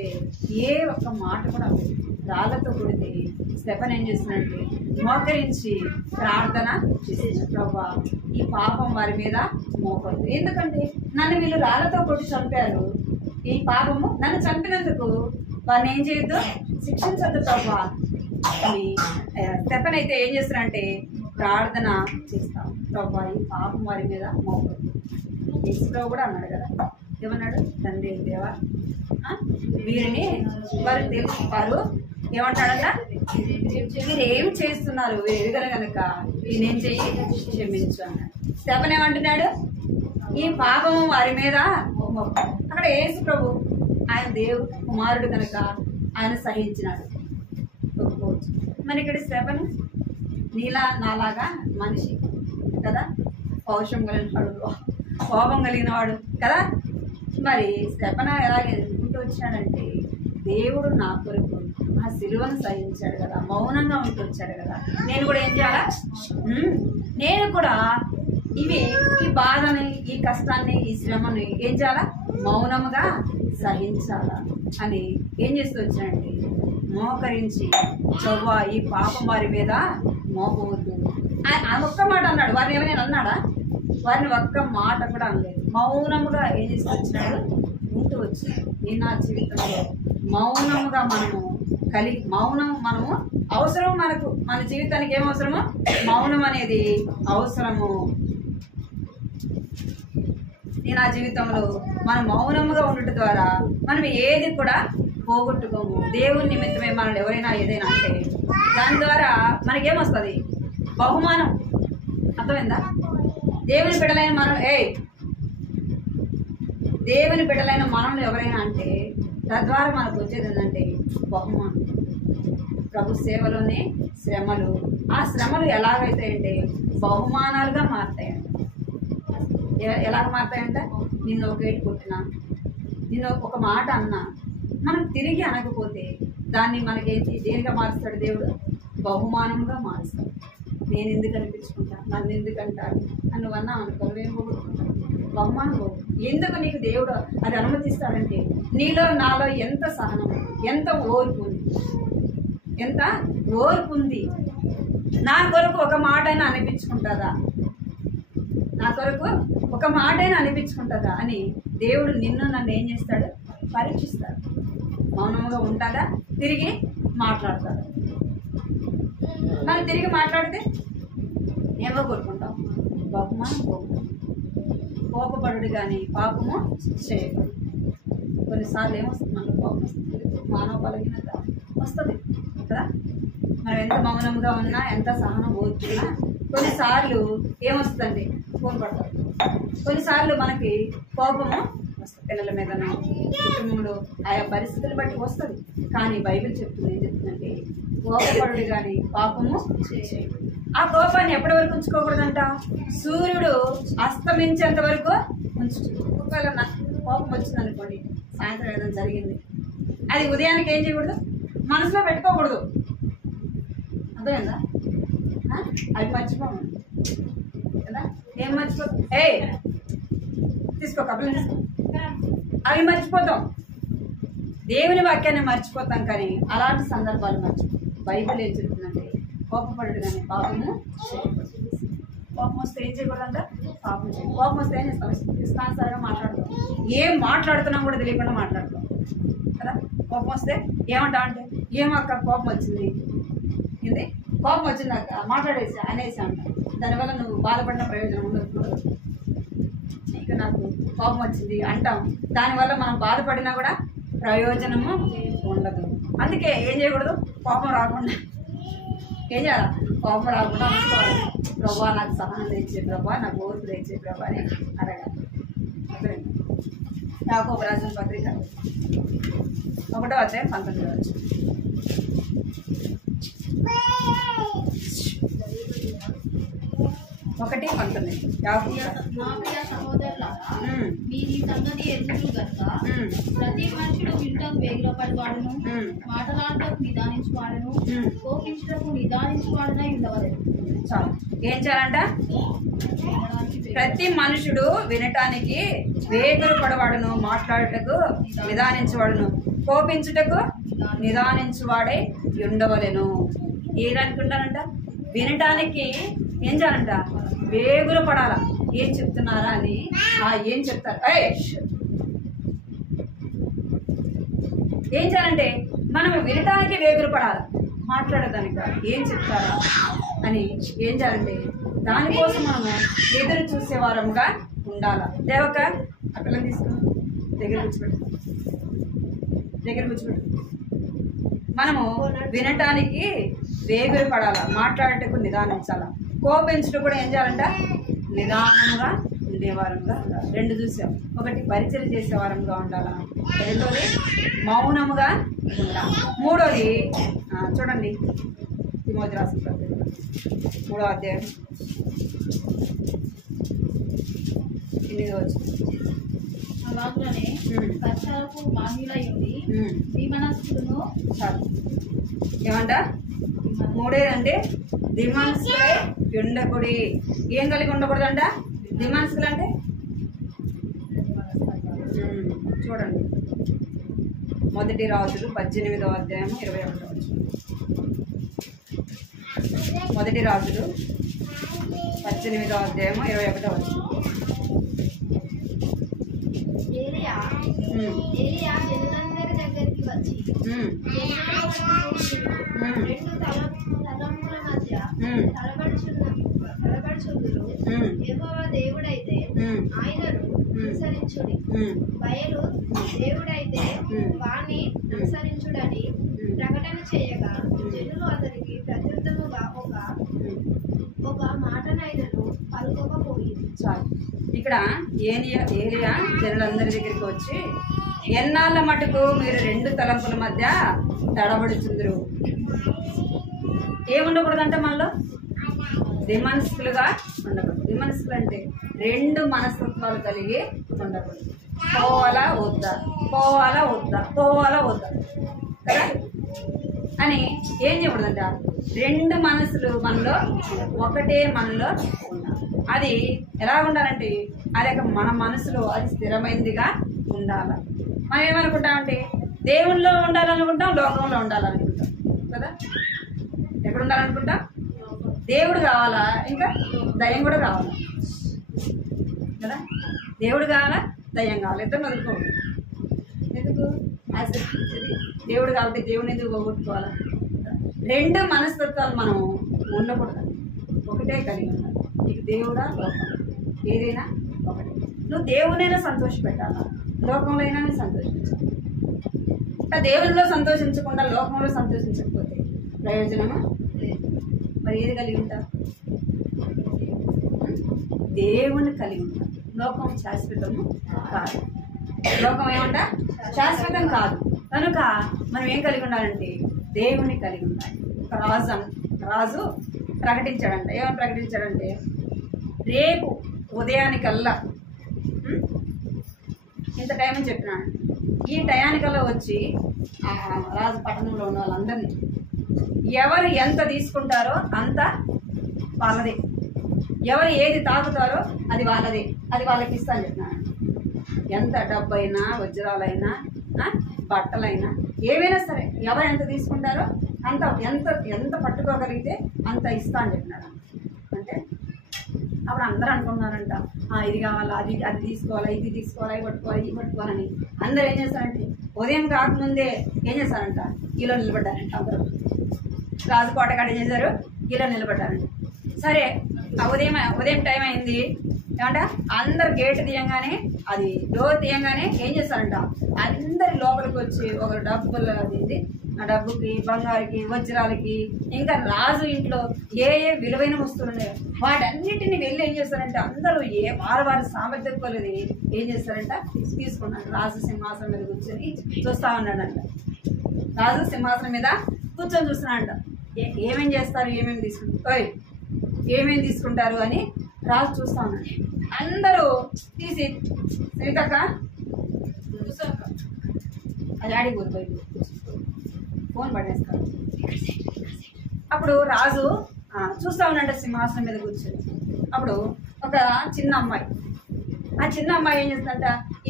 ఏ ఒక్క మాట కూడా రాళ్లతో కొడితే స్టెఫెన్ ఏం చేస్తున్నట్టే మోకరించి ప్రార్థన చేసిన ప్రభువా ఈ పాపం వారి మీద మోపదు. ఎందుకంటే నన్ను వీళ్ళు రాళ్లతో కొట్టి చంపారు. ఈ పాపము నన్ను చంపినందుకు వారిని ఏం చేయొద్దు, శిక్షించద్దు ప్రభువా అని స్టెఫెన్ అయితే ఏం చేస్తారంటే ప్రార్థన చేస్తాం. ప్రభువా ఈ పాపం వారి మీద మోపదు. యేసుప్రభు కూడా అన్నాడు కదా, ఏమన్నాడు? తండ్రి దేవా వీరిని వారు తెలుసువారు ఏమంటాడట, మీరు ఏం చేస్తున్నారు వీరు ఎదుగరు కనుక నేనేం చెయ్యి క్షమించు అన్నాడు. స్టెఫెన్ ఏమంటున్నాడు? ఈ పాపము వారి మీద. అక్కడ యేసు ప్రభు ఆయన దేవుడు కుమారుడు కనుక ఆయన సహించినాడు. మరి ఇక్కడ స్టెఫెన్ నీలా నాలాగా మనిషి కదా, పౌరుషం కలిగిన వాడు, కోపం కలిగిన వాడు కదా. మరి స్టెఫెన్ ఎలాగే ఎదుర్కొంటూ వచ్చినాడంటే దేవుడు నా కొరకు ఆ సిలువను సహించాడు కదా, మౌనంగా ఉంటూ వచ్చాడు కదా. నేను కూడా ఏం చేయాలా? నేను కూడా ఈ బాధని, ఈ కష్టాన్ని, ఈ శ్రమని ఏం చేయాలా? మౌనముగా సహించాలా అని ఏం చేస్తూ వచ్చాడంటే మోకరించి చొవ్వ ఈ పాపం వారి మీద మోపవద్దు ఒక్క మాట అన్నాడు. వారిని ఏమైనా అన్నాడా? వారిని ఒక్క మాట కూడా అనలేదు. మౌనముగా ఏం చేస్తూ వచ్చినాడు? ఉంటూ వచ్చినాడు. నేను నా జీవితంలో మౌనముగా మౌనం మనము అవసరం. మన జీవితానికి ఏం అవసరమో మౌనం అనేది అవసరము. నా జీవితంలో మనం మౌనముగా ఉండటం ద్వారా మనం ఏది కూడా పోగొట్టుకోము. దేవుని నిమిత్తమే మనం ఎవరైనా ఏదైనా అంటే దాని ద్వారా మనకేమొస్తుంది? బహుమానం. అర్థమైందా? దేవుని బిడ్డలైన మనల్ని ఎవరైనా అంటే తద్వారా మనకు వచ్చేది ఏంటంటే బహుమానం. ప్రభు సేవలోనే శ్రమలు, ఆ శ్రమలు ఎలాగైతాయంటే బహుమానాలుగా మారుతాయంట. ఎలాగ మారుతాయంట? నిన్ను ఒక ఏటు కొట్టినా, నిన్ను ఒక మాట అన్నా, మనం తిరిగి అనకపోతే దాన్ని మనకేంటి దేనిగా మారుస్తాడు దేవుడు? బహుమానంగా మారుస్తాడు. నేను ఎందుకు అనిపించుకుంటా, నన్ను ఎందుకంటారు నువ్వన్నా అనుకో, నేను పోగొట్టుకుంటాను. బహుమానం ఎందుకు నీకు దేవుడు అది అనుమతిస్తాడంటే నీలో నాలో ఎంత సహనం, ఎంత ఓర్పు ఉంది. నా కొరకు ఒక మాటైనా అనిపించుకుంటుందా? అని దేవుడు నన్ను ఏం చేస్తాడు? పరీక్షిస్తాడు. మౌనంగా ఉంటుందా? తిరిగి మాట్లాడతాడు. మనం తిరిగి మాట్లాడితే ఏమో కోరుకుంటాం, బహుమానం కోరుకుంటాం. కోపపడు కానీ పాపము చేయకూడదు. కొన్నిసార్లు ఏమొస్తుంది, మనకు కోపం వస్తుంది, మానవ బలహీనత వస్తుంది కదా. మనం ఎంత మౌనంగా ఉన్నా, ఎంత సహనం పోతున్నా కొన్నిసార్లు ఏమొస్తుందండి, ఫోన్ పడతారు. కొన్నిసార్లు మనకి కోపము వస్తుంది, పిల్లల మీద, కుటుంబంలో ఆయా పరిస్థితులు బట్టి వస్తుంది. కానీ బైబిల్ చెప్తుంది, ఏం చెప్తుందంటే కోపపడు కానీ పాపము చేయకూడదు. ఆ కోపాన్ని ఎప్పటి వరకు ఉంచుకోకూడదంట, సూర్యుడు అస్తమించేంత వరకు ఉంచుతుంది. ఒకవేళ నాకు కోపం వచ్చింది అనుకోండి, సాయంత్రం ఏదైనా జరిగింది, అది ఉదయానికి ఏం చేయకూడదు, మనసులో పెట్టుకోకూడదు. అర్థమైందా? అవి మర్చిపోము కదా. ఏం మర్చిపోతాం, తీసుకో కబుర్లు తీసుకో, అవి మర్చిపోతాం. దేవుని వాక్యాన్ని మర్చిపోతాం, కానీ అలాంటి సందర్భాలు మర్చిపోతాం. బైబిల్ ఏం చెప్తుందంటే కోపపడు కానీ పాపము చేయకూడదు. కోపం వస్తే ఏం చేయకూడదంట, పాపం చేయకూడదు. కోపం వస్తే ఏం చేస్తాం, ఇష్టానుసారంగా మాట్లాడతాం, ఏం మాట్లాడుతున్నాం కూడా తెలియకుండా మాట్లాడతాం కదా. కోపం వస్తే ఏమంటాం అంటే, ఏమక్క కోపం వచ్చింది, ఇది కోపం వచ్చింది అక్క మాట్లాడేసి అనేసి అంట. దానివల్ల నువ్వు బాధపడిన ప్రయోజనం ఉండదు. ఇక నాకు కోపం వచ్చింది అంటాం, దానివల్ల మనం బాధపడినా కూడా ప్రయోజనము ఉండదు. అందుకే ఏం చేయకూడదు, కోపం రాకుండా ఏం చేయాలి, కోపం రాకుండా అనుకోవాలి. ప్రభా నాకు సహనం తెచ్చే ప్రభా, నాకు ఓర్పు తెచ్చే ప్రభా అని అడగాలి. యాకోబు రాసిన పత్రిక 1వ అధ్యాయం 19వ వచనం. ఒకటి 19. నా ప్రియ సహోదరులారా, మీరు ఈ సంగతి ఎరుగుదురు గనుక ప్రతి మనుషుడు వింటకు వేగిరపడివాడును, మాటలాడటకు నిదానించువాడును, కోపించుటకు నిదానించువాడునై ఉండవలెను. చాలు. ఏం చేయాలంట, ప్రతి మనుషుడు వినటానికి వేగురు పడవాడును, మాట్లాడుటకు నిదానించువాడును, కోపించుటకు నిదానించువాడే ఉండవలెను. ఏదనుకుంటానంట, వినటానికి ఏం చేయాలంట, వేగులు పడాల. ఏం చెప్తున్నారా అని, ఏం చెప్తారు, ఏం చేయాలంటే మనం వినటానికి వేగులు పడాలి, మాట్లాడేదానికి ఏం చెప్తారా అని ఏం చేయాలంటే దానికోసం మనము ఎదురు చూసే వారముగా ఉండాలి. దేవక ఆ పిల్లలు తీసుకుని దగ్గర కూర్చోబెట్టు. మనము వినటానికి వేగులు పడాలా, మాట్లాడటకు నిదానించాలా, కోపించడం కూడా ఏం చేయాలంట, నిదానంగా ఉండేవారంగా ఉండాలి. 2 చూసాం. ఒకటి పరిచయం చేసేవారంగా ఉండాలా, 2వది మౌనముగా ఉండాలి, 3వది చూడండి తిమోతి రాసిన పత్రిక 3వ అధ్యాయం 8వ వచనం. అలాగనే కష్టాలకు బాహ్యులై ఉండి మీ మనస్సును చాలు. ఏమంట 3 అంటే దిమాన్సులై ఉండకూడి. ఏం కలిగి ఉండకూడదంట, దిమాన్సులు అంటే చూడండి 1 రాజులు 18వ అధ్యాయం 21వ వచనం. 1 రాజులు 18వ అధ్యాయం 21వ వచనం. ఏలియా జనులందరి దగ్గరికి వచ్చి రెండు తలముల మధ్య తలబడుచుందురు. యెహోవా దేవుడైతే ఆయనను అనుసరించుడి, బయలు దేవుడైతే వాణ్ణి అనుసరించుడని ప్రకటన చేయగా జనులు అతనికి ప్రత్యుత్తముగా ఒక మాటనైనను పలుకోకపోయింది. చాలు. ఇక్కడ ఏలియా జనులందరి దగ్గరికి వచ్చి, ఎన్నాళ్ళ మటుకు మీరు 2 తలంపుల మధ్య తడబడుచుందరు. ఏముండకూడదంటే మనలో దిమనస్కులుగా ఉండకూడదు. దిమనస్కులు అంటే 2 మనస్తత్వాలు కలిగి ఉండకూడదు. పోవాలా వద్దా కదా అని ఏం చేయకూడదంట, 2 మనసులు మనలో ఒకటే మనలో ఉండాలి. అది ఎలా ఉండాలంటే అది మన మనసులో అది స్థిరమైనదిగా ఉండాలి. మనం ఏమనుకుంటామంటే దేవుళ్ళో ఉండాలనుకుంటాం, లోకంలో ఉండాలనుకుంటాం కదా. ఎక్కడ ఉండాలనుకుంటాం, దేవుడు కావాలా, ఇంకా దయ్యం కూడా కావాలా కదా. దేవుడు కావాలా, దయ్యం కావాలి, ఇద్దరు వదులుకోవాలి. ఎందుకు? దేవుడు కాబట్టి దేవుని ఎందుకు పోగొట్టుకోవాలా? రెండు మనస్తత్వాలు మనం ఉండకూడదు, ఒకటే కలిగి ఉండాలి. నీకు దేవుడా లోకం ఏదైనా ఒకటే. నువ్వు దేవునైనా సంతోషపెట్టాలా, లోకంలో అయినా సంతోషించాలి. దేవునిలో సంతోషించకుండా లోకంలో సంతోషించకపోతే ప్రయోజనమా? మరి ఏది కలిగి ఉంటావు? దేవుని కలిగి ఉంటాం. లోకం శాశ్వతము కాదు. లోకం ఏమంటా శాశ్వతం కాదు. కనుక మనం ఏం కలిగి ఉండాలంటే దేవుని కలిగి ఉండాలి. ఒక రాజు ప్రకటించాడంట. ఏమని ప్రకటించాడంటే, రేపు ఉదయానికల్లా ఇంత టైం అని చెప్పినాడు. ఈ టయానికల్లా వచ్చి ఆ రాజు పట్టణంలో ఉన్న వాళ్ళందరినీ ఎవరు ఎంత తీసుకుంటారో అంత వాళ్ళదే, ఎవరు ఏది తాకుతారో అది వాళ్ళదే, అది వాళ్ళకి ఇస్తా అని చెప్పినాడు. ఎంత డబ్బైనా వజ్రాలైనా బట్టలైనా ఏవైనా సరే ఎవరు ఎంత తీసుకుంటారో అంత ఎంత పట్టుకోగలిగితే అంత ఇస్తా అని చెప్పినాడు. అంటే అప్పుడు అందరూ అనుకున్నారంట, ఇది కావాలా, అది తీసుకోవాలా, ఇది తీసుకోవాలా, ఇది పట్టుకోవాలి, ఇది పట్టుకోవాలని. అందరూ ఏం చేస్తారంటే ఉదయం కాకముందే ఏం చేస్తారంట, ఈలో నిలబడ్డారంట. అందరూ రాజు కోటకాడ ఏం చేశారు, ఈలో నిలబడ్డారంట. సరే ఉదయం టైం అయింది ఏమంట, అందరు గేటు తీయంగానే అది డోర్ తీయంగానే ఏం చేస్తారంట, అందరి లోపలికి వచ్చి ఒక డబ్బులు అది ఆ డబ్బుకి, బంగారుకి, వజ్రాలకి, ఇంకా రాజు ఇంట్లో ఏ విలువైన వస్తువులు ఉన్నాయో వాటన్నిటిని వెళ్ళి ఏం చేస్తారంటే అందరూ వారి సామర్థ్యం కొలది ఏం చేస్తారంట తీసుకున్నాడు. రాజు సింహాసనం మీద కూర్చొని చూస్తా ఉన్నాడంట. రాజు సింహాసనం మీద కూర్చొని చూస్తున్నాడంట. ఏమేం చేస్తారు, ఏమేమి తీసుకుంటారు, ఏమేమి తీసుకుంటారు అని రాజు చూస్తా ఉన్నాడు. అందరూ తీసి శ్రీకక్క అది ఆడిపోదు, బయట ఫోన్ పడేస్తారు. అప్పుడు రాజు చూస్తా ఉన్నాడు సింహాసనం మీద కూర్చొని. అప్పుడు ఒక చిన్న అమ్మాయి, ఆ చిన్న అమ్మాయి ఏం చేస్తుందంట,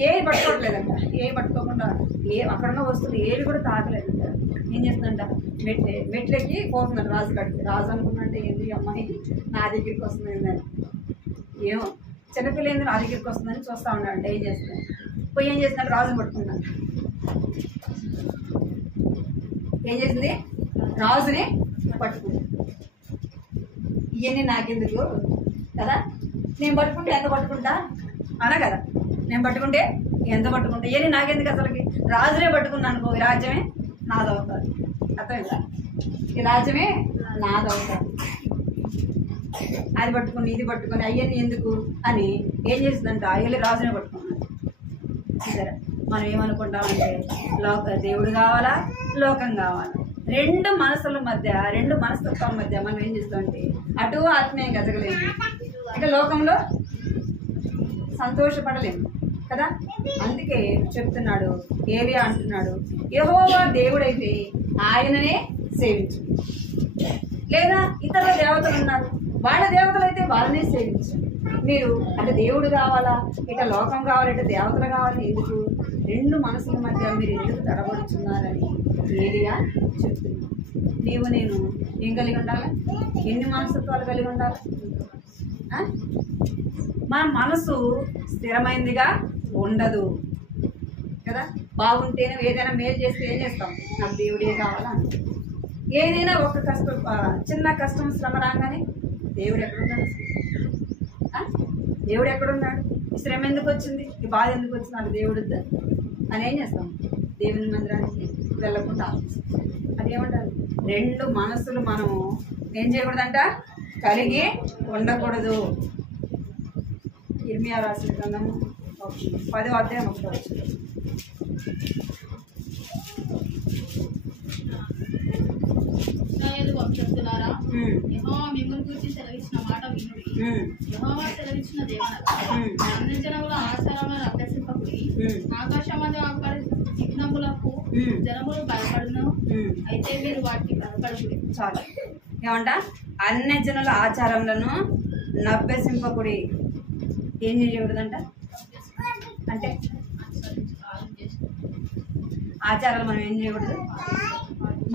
ఏవి పట్టుకోవట్లేదంట, ఏవి పట్టుకోకుండా అక్కడున్న వస్తువులు ఏవి కూడా తాకలేదంట. ఏం చేస్తుందంట, మెట్లెక్కి పోతుందంట రాజు కడికి. రాజు అనుకున్నట్టే ఏంటి అమ్మాయి నా దగ్గరికి వస్తుంది అని, ఏమో చిన్నపిల్ల ఏంది నా దగ్గరికి వస్తుందని చూస్తా ఉన్నాడంట. ఏం చేస్తున్నాడు, పోయి ఏం చేస్తున్నాడు, రాజుని పట్టుకున్నాడు. ఏం చేసింది, రాజుని పట్టుకుంది. ఇవన్నీ నాకెందుకు కదా, నేను పట్టుకుంటే ఎంత పట్టుకుంటా అనా కదా, నేను పట్టుకుంటే ఎంత పట్టుకుంటా, ఇవన్నీ నాకెందుకు, అసలుకి రాజునే పట్టుకున్నాను అనుకో ఈ రాజ్యమే నాదవుతుంది. అర్థమైందా, ఈ రాజ్యమే నాదవుతుంది. అది పట్టుకుని ఇది పట్టుకుని అవన్నీ ఎందుకు అని ఏం చేసిందంట, వెళ్ళి రాజునే పట్టుకున్నాను. సరే మనం ఏమనుకుంటామంటే దేవుడు కావాలా, లోకం కావాలా, రెండు మనసుల మధ్య, రెండు మనస్తత్వాల మధ్య మనం ఏం చేస్తామంటే అటు ఆత్మీయం ఎదగలేము, ఇక లోకంలో సంతోషపడలేము కదా. అందుకే చెప్తున్నాడు, ఏలియా అంటున్నాడు, యెహోవా దేవుడైతే ఆయననే సేవించు, లేదా ఇతర దేవతలు ఉన్నారు వాళ్ళ దేవతలు అయితే వాళ్ళనే సేవించు. మీరు అటు దేవుడు కావాలా, ఇక లోకం కావాలి, ఇటు దేవతలు కావాలని ఎందుకు, రెండు మనసుల మధ్య మీరు ఎందుకు తడబడుతున్నారని ఏలియా చెప్తున్నాను. నీవు నేను ఏం కలిగి ఉండాలి, ఎన్ని మనస్తత్వాలు కలిగి ఉండాలి. మన మనసు స్థిరమైందిగా ఉండదు కదా. బాగుంటేనే ఏదైనా మేలు చేస్తే ఏం చేస్తాం, నాకు దేవుడే కావాలా. ఏదైనా ఒక చిన్న కష్టం శ్రమ రాగానే దేవుడు ఎక్కడున్నాడు, దేవుడు ఎక్కడున్నాడు, ఈ శ్రమ ఎందుకు వచ్చింది, ఈ బాధ ఎందుకు వచ్చింది, నాకు దేవుడు అని ఏం చేస్తాం, దేవుని మందిరానికి వెళ్ళకుండా అదేమంటారు, రెండు మనసులు మనము ఏం చేయకూడదంట, కలిగి ఉండకూడదు. ఇర్మియా రాసిన గ్రంథము 10వ అధ్యాయం 1వ వచనం. ఇశ్రాయేలు వంశస్థులారా, యెహోవా మిమ్మును గూర్చి సెలవిచ్చిన మాట వినుడి. యెహోవా సెలవిచ్చిన దేవనగా అన్ని జనముల ఆచారములను అభ్యసింపకుడి. ఆకాశమందు చిహ్నములకు జనములు భయపడును, అయితే మీరు వాటికి భయపడకుడి. చాలు ఏమంట, అన్ని జనుల ఆచారములను అభ్యసింపకుడి. ఏం చేయకూడదంట, అంటే ఆచారాలు మనం ఏం చేయకూడదు,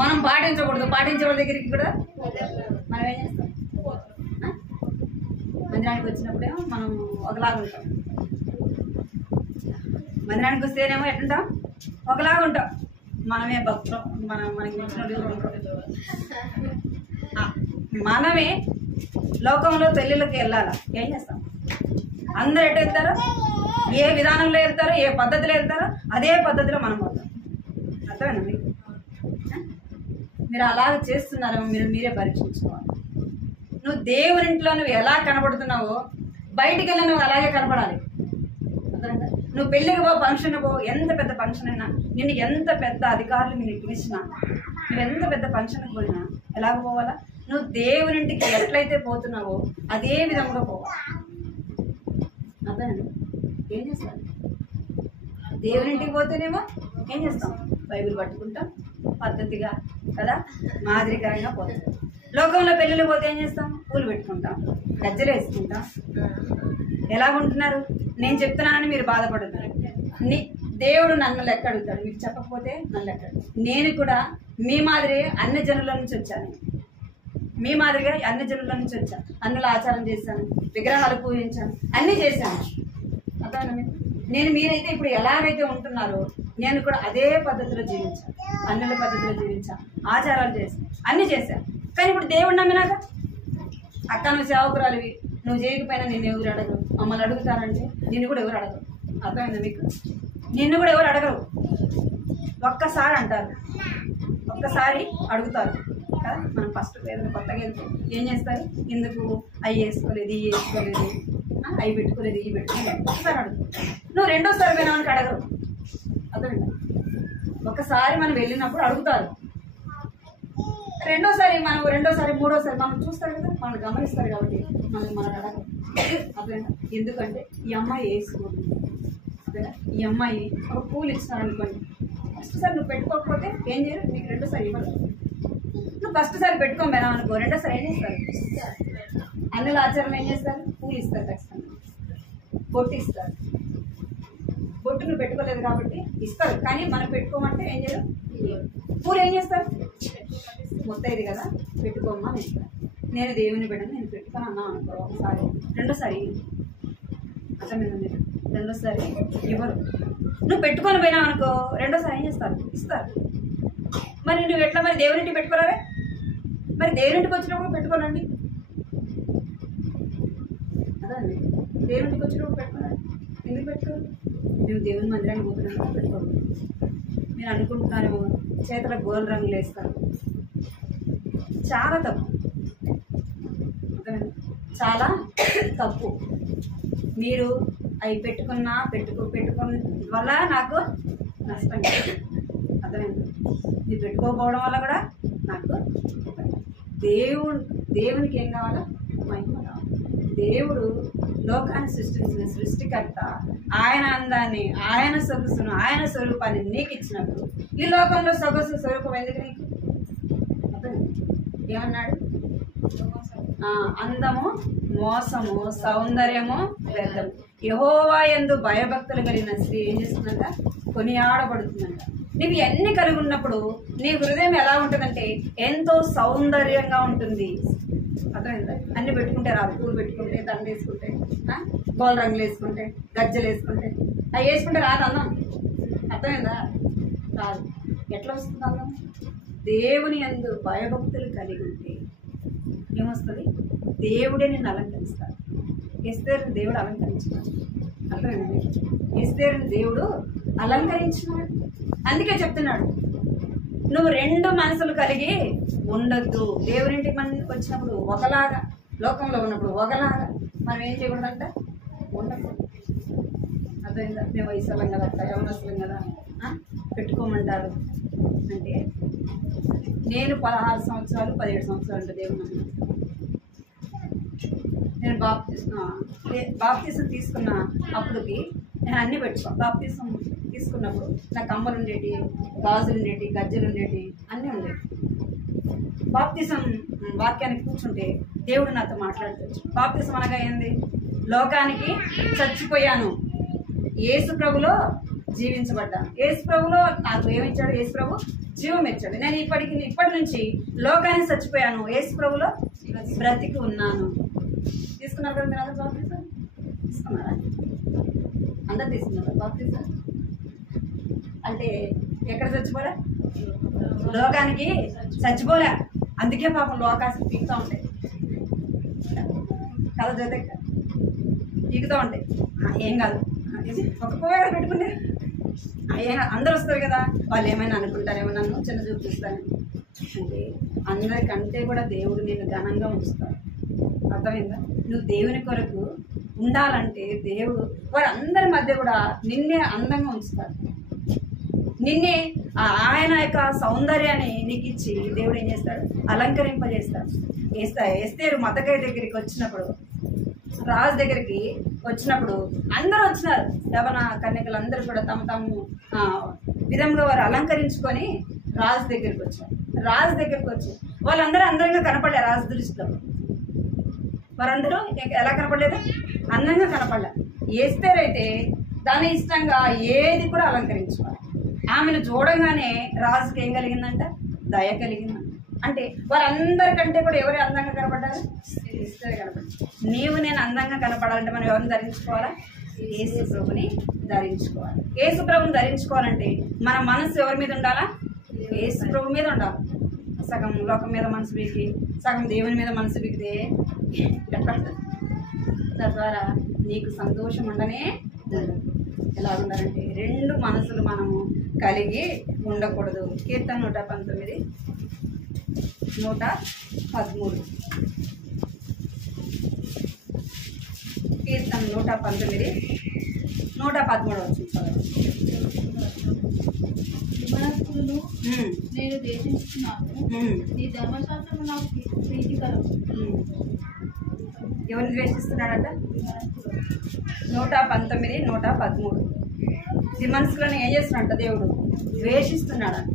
మనం పాటించకూడదు. పాటించే దగ్గరికి కూడా మనం ఏం చేస్తాం, మందిరానికి వచ్చినప్పుడేమో మనం ఒకలాగా ఉంటాం, మందిరానికి వస్తేనేమో ఎట్లుంటాం, ఒకలాగా ఉంటాం. మనమే భక్తులు, మనకి మనమే లోకంలో పెళ్ళిళ్ళకి వెళ్ళాలా? ఏం చేస్తాం? అందరు ఎటు వెళ్తారో, ఏ విధానంలో వెళ్తారో, ఏ పద్ధతిలో వెళ్తారో అదే పద్ధతిలో మనం పోతాం. అర్థమేనా మీకు? మీరు అలాగే చేస్తున్నారేమో మీరే పరీక్షించుకోవాలి. నువ్వు దేవునింట్లో నువ్వు ఎలా కనబడుతున్నావో బయటికి వెళ్ళి నువ్వు అలాగే కనపడాలి. అర్థమైందా? నువ్వు పెళ్ళికి పో, ఫంక్షన్ పో, ఎంత పెద్ద ఫంక్షన్ అయినా, నిన్ను ఎంత పెద్ద అధికారులు నిన్ను పిలిచినా, నువ్వు ఎంత పెద్ద ఫంక్షన్కి పోయినా ఎలాగ పోవాలా? నువ్వు దేవునింటికి ఎట్లయితే పోతున్నావో అదే విధంగా పోవాలి. అర్థమైందా? ఏం చేస్తాను? దేవునింటికి పోతేనేమో ఏం చేస్తాం? బైబిల్ పట్టుకుంటాం, పద్ధతిగా కదా, మాదిరికరంగా పోతాం. లోకంలో పెళ్ళిళ్ళు పోతే ఏం చేస్తాం? పూలు పెట్టుకుంటాం, గజ్జలు వేసుకుంటాం. ఎలాగుంటున్నారు? నేను చెప్తున్నానని మీరు బాధపడతారు. దేవుడు నన్ను లెక్క అడుగుతాడు. మీకు చెప్పకపోతే నన్ను లెక్క అడుగుతాడు. నేను కూడా మీ మాదిరి అన్ని జనుల నుంచి వచ్చాను. మీ మాదిరిగా అన్ని జనుల నుంచి వచ్చాను. అన్నుల ఆచారం చేశాను, విగ్రహాలు పూజించాను, అన్నీ చేశాను. అర్థమైనా మీకు? నేను మీరైతే ఇప్పుడు ఎలాగైతే ఉంటున్నారో నేను కూడా అదే పద్ధతిలో జీవించాను, అన్నుల పద్ధతిలో జీవించాను, ఆచారాలు చేశాను, అన్నీ చేశాను. కానీ ఇప్పుడు దేవుడు నమ్మినాక అక్క నువ్వు సేవకురాలివి, నువ్వు చేయకపోయినా నిన్ను ఎవరు అడగరు. మమ్మల్ని అడుగుతారంటే నిన్ను కూడా ఎవరు అడగరు. అర్థమైందా మీకు? నిన్ను కూడా ఎవరు అడగరు. ఒక్కసారి అంటారు, ఒక్కసారి అడుగుతారు కదా. మనం ఫస్ట్ ఏదైనా కొత్తగా వెళ్తే ఏం చేస్తారు? ఎందుకు అవి వేసుకోలేదు, ఇవి వేసుకోలేదు, అవి పెట్టుకోలేదు, ఇవి పెట్టుకోలేదు, ఒకసారి అడుగుతారు. నువ్వు రెండోసారి పోయినానికి అడగరు. అర్థమైందా? ఒకసారి మనం వెళ్ళినప్పుడు అడుగుతారు, రెండోసారి మూడోసారి మనం చూస్తారు కదా, మనం గమనిస్తారు కాబట్టి మనం అడగరు. అర్థమైందా? ఎందుకంటే ఈ అమ్మాయి వేసుకోదు, అదేనా? ఈ అమ్మాయి ఒక పూలు ఇచ్చినారు అనుకోండి, ఫస్ట్ సారి నువ్వు పెట్టుకోకపోతే ఏం చేయరు, నీకు రెండోసారి ఇవ్వరు. నువ్వు ఫస్ట్ సారి పెట్టుకోమేనా అనుకో, రెండోసారి ఏం చేస్తారు? అన్నుల ఆచారం ఏం చేస్తారు? పూలు ఇస్తారు, ఖచ్చితంగా బొట్టు ఇస్తారు. బొట్టు నువ్వు పెట్టుకోలేదు కాబట్టి ఇస్తారు, కానీ మనం పెట్టుకోమంటే ఏం చేయరు. పూలు ఏం చేస్తారు? మొత్తైది కదా, పెట్టుకోమ్మా అని ఇస్తారు. నేను దేవుని బిడ్డను, నేను పెట్టుకొని అన్నా అనుకో, ఒకసారి రెండోసారి అర్థమైంది మీరు? రెండోసారి ఇవ్వరు. నువ్వు పెట్టుకొని పోయినావు అనుకో, రెండోసారి ఏం చేస్తారు? ఇస్తారు. మరి నువ్వు ఎట్లా మరి దేవునింటికి పెట్టుకోరావే? మరి దేవునింటికి వచ్చినప్పుడు పెట్టుకోనండి. అదండి, దేవునింటికి వచ్చినప్పుడు పెట్టుకోనండి. ఎందుకు పెట్టుకోరు? మేము దేవుని మందిరానికి పోతున్నాం పెట్టుకోరు. మీరు అనుకుంటున్నారేమో చేతులకు గోల్డ్ రంగులు వేస్తారు. చాలా తప్పు, చాలా తప్పు. మీరు అవి పెట్టుకున్న వల్ల నాకు నష్టం. అర్థమైంది? మీరు పెట్టుకోకపోవడం వల్ల కూడా నాకు దేవునికి ఏం కావాలో మహిమ కావాలి. దేవుడు లోకాన్ని సృష్టించిన సృష్టికర్త, ఆయన అందాన్ని, ఆయన సొగసును, ఆయన స్వరూపాన్ని నీకు ఇచ్చినప్పుడు ఈ లోకంలో సొగసు స్వరూపం ఎందుకు నీకు? ఏమన్నాడు? అందము మోసము, సౌందర్యము వ్యర్థము. యెహోవా యందు భయభక్తులు కలిగిన స్త్రీ ఏం చేస్తుందంట? కొనియాడబడుతుందంట. నీవు ఎన్ని కలిగి ఉన్నప్పుడు నీ హృదయం ఎలా ఉంటుందంటే ఎంతో సౌందర్యంగా ఉంటుంది. అర్థమైందా? అన్ని పెట్టుకుంటే రాదు. పూలు పెట్టుకుంటే, దండ వేసుకుంటే, గోల్ రంగులు వేసుకుంటే, గజ్జలు వేసుకుంటే, అవి వేసుకుంటే రాదు అన్నం. అర్థమైందా? రాదు. ఎట్లా వస్తుంది అన్నం? దేవుని యందు భయభక్తులు కలిగి ఉంటే ఏమొస్తుంది? దేవుడే నిన్ను అలంకరిస్తాడు. ఎస్తేరుని దేవుడు అలంకరించినాడు. అర్థమైంది? ఎస్తేరుని దేవుడు అలంకరించినాడు. అందుకే చెప్తున్నాడు, నువ్వు రెండు మనసులు కలిగి ఉండొద్దు. దేవునింటికి మనకి వచ్చినప్పుడు ఒకలాగా, లోకంలో ఉన్నప్పుడు ఒకలాగా మనం ఏం చేయకూడదంట? ఉండకూడదు. అర్థమైందా? మేము వయసులం కదా, యవనస్తులం కదా, పెట్టుకోమంటారు అంటే నేను 16 సంవత్సరాలు 17 సంవత్సరాలు అంటే దేవుని నేను బాప్తీసం తీసుకున్న అప్పటికి నేను అన్నీ పెట్టుకోను. బాప్తీసం తీసుకున్నప్పుడు నా కమ్మలు ఉండేటి, గాజులు ఉండేటి, గజ్జలు ఉండేటి, అన్నీ ఉండేవి. బాప్తీసం వాక్యానికి కూర్చుంటే దేవుడు నాతో మాట్లాడుతాడు. బాప్తీసం అనగా ఏంది? లోకానికి చచ్చిపోయాను, యేసు ప్రభులో జీవించబడ్డాను. యేసు ప్రభులో నాకు ఏమిచ్చాడు? యేసు ప్రభు జీవం ఇచ్చాడు. నేను ఇప్పటి నుంచి లోకానికి చచ్చిపోయాను, యేసు ప్రభులో బ్రతికి ఉన్నాను. తీసుకున్నారు కదా మీరు అందరూ బాప్తీసం? తీసుకున్నారా? అందరు తీసుకున్నారా బాప్తీసం? అంటే ఎక్కడ చచ్చిపోరా? లోకానికి చచ్చిపోలే, అందుకే పాపం లోకానికి పీకుతూ ఉంటాయి కథ జೊತೆ పీకుతూ ఉంటాయి. ఏం కాదు, ఒక పోయాడు పెట్టుకుంటే ఏం అందరూ వస్తారు కదా, వాళ్ళు ఏమైనా అనుకుంటారేమో, నన్ను చిన్న చూపు చూస్తారని. అంటే అందరికంటే కూడా దేవుడు నిన్ను ఘనంగా ఉంచుతాడు. అర్థమైందా? నువ్వు దేవుని కొరకు ఉండాలంటే దేవుడు వారందరి మధ్య కూడా నిన్నే అందంగా ఉంచుతాడు. నిన్నే ఆయన యొక్క సౌందర్యాన్ని నీకు ఇచ్చి దేవుడు ఏం చేస్తాడు, అలంకరింపజేస్తాడు. ఎస్తేరు మతకాయ దగ్గరికి వచ్చినప్పుడు, రాజు దగ్గరికి వచ్చినప్పుడు అందరూ వచ్చినారు. యవన కన్యకలు అందరూ కూడా తమ విధంగా వారు అలంకరించుకొని రాజు దగ్గరికి వచ్చారు. రాజు దగ్గరికి వచ్చి వాళ్ళందరూ అందంగా కనపడలేదు. రాజు దృష్టిలో వారందరూ ఎలా కనపడలేదు, అందంగా కనపడలే. ఎస్తేరు అయితే దాని ఇష్టంగా ఏది కూడా అలంకరించుకోవాలి. ఆమెను చూడగానే రాజుకి ఏం కలిగిందంట, దయ కలిగిందంట. అంటే వారందరికంటే కూడా ఎవరు అందంగా కనపడ్డారు, ఎస్తేరు కనపడ్డారు. నీవు నేను అందంగా కనపడాలంటే మనం ఎవరిని ధరించుకోవాలా, యేసు ప్రభుని ధరించుకోవాలి. యేసు ప్రభుని ధరించుకోవాలంటే మన మనసు ఎవరి మీద ఉండాలా, యేసు ప్రభు మీద ఉండాలి. సగం లోకం మీద మనసు బిగి, సగం దేవుని మీద మనసు బిగితే ఎట్లా ఉంటుంది? తద్వారా నీకు సంతోషం ఉండనే ఉండదు. ఎలా ఉండాలంటే రెండు మనసులు మనము కలిగి ఉండకూడదు. కీర్తన 119, 113. కీర్తన 119, 113 వచ్చింది. విమనస్కులను నేను దేశిస్తున్నాను, నీ ధర్మశాస్త్రము నాకు ప్రీతికరం. ఎవరిని ద్వేషిస్తున్నాడంట? 119, 113. ఈ మనసులను ఏం చేస్తున్నాడంట? దేవుడు ద్వేషిస్తున్నాడంట.